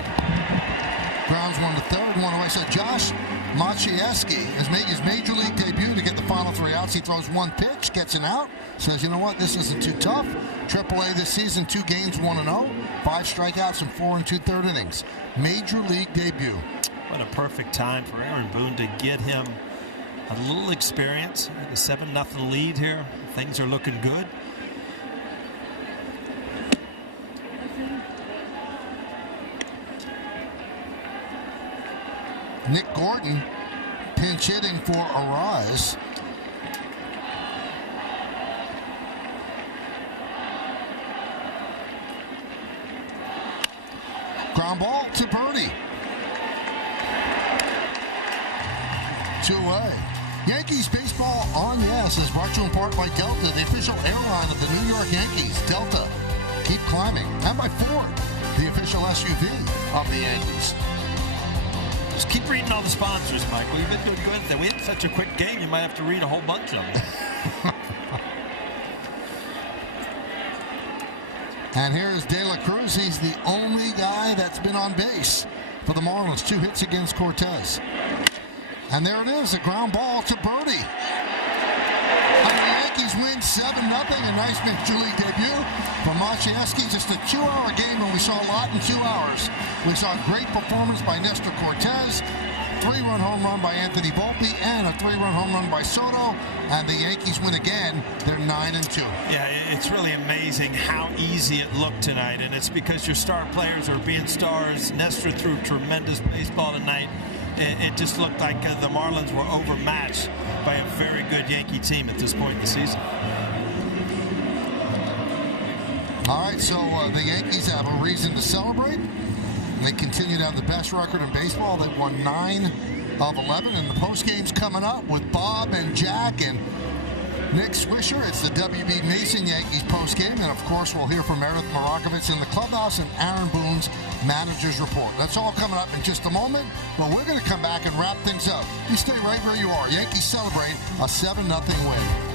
grounds one to third, one away. So Josh Maciejewski has made his major league debut to get the final 3 outs. He throws one pitch, gets an out, says, you know what, this isn't too tough. AAA this season, 2 games, 1-0, 5 strikeouts in 4 2/3 innings. Major league debut. What a perfect time for Aaron Boone to get him a little experience. A 7-0 lead here. Things are looking good. Nick Gordon pinch hitting for Arise. Ground ball to Birdie. 2 away. Yankees baseball on Yes is brought to you in part by Delta, the official airline of the New York Yankees. Delta, keep climbing. And by Ford, the official SUV of the Yankees. Just keep reading all the sponsors, Michael. You've been doing good. We had such a quick game, you might have to read a whole bunch of them. And here's De La Cruz. He's the only guy that's been on base for the Marlins. 2 hits against Cortez. And there it is, a ground ball to Birdie. And the Yankees win 7-0. A nice major league debut for Maciejewski. Just a 2-hour game, and we saw a lot in 2 hours. We saw a great performance by Nestor Cortez, 3-run home run by Anthony Volpe, and a 3-run home run by Soto. And the Yankees win again. They're 9-2. Yeah, it's really amazing how easy it looked tonight, and it's because your star players are being stars. Nestor threw tremendous baseball tonight. It just looked like the Marlins were overmatched by a very good Yankee team at this point in the season. All right, so the Yankees have a reason to celebrate. They continue to have the best record in baseball. They've won 9 of 11, and the postgame's coming up with Bob and Jack and Nick Swisher. It's the W.B. Mason Yankees postgame, and of course we'll hear from Meredith Marakovitz in the clubhouse and Aaron Boone's manager's report. That's all coming up in just a moment, but we're going to come back and wrap things up. You stay right where you are. Yankees celebrate a 7-0 win.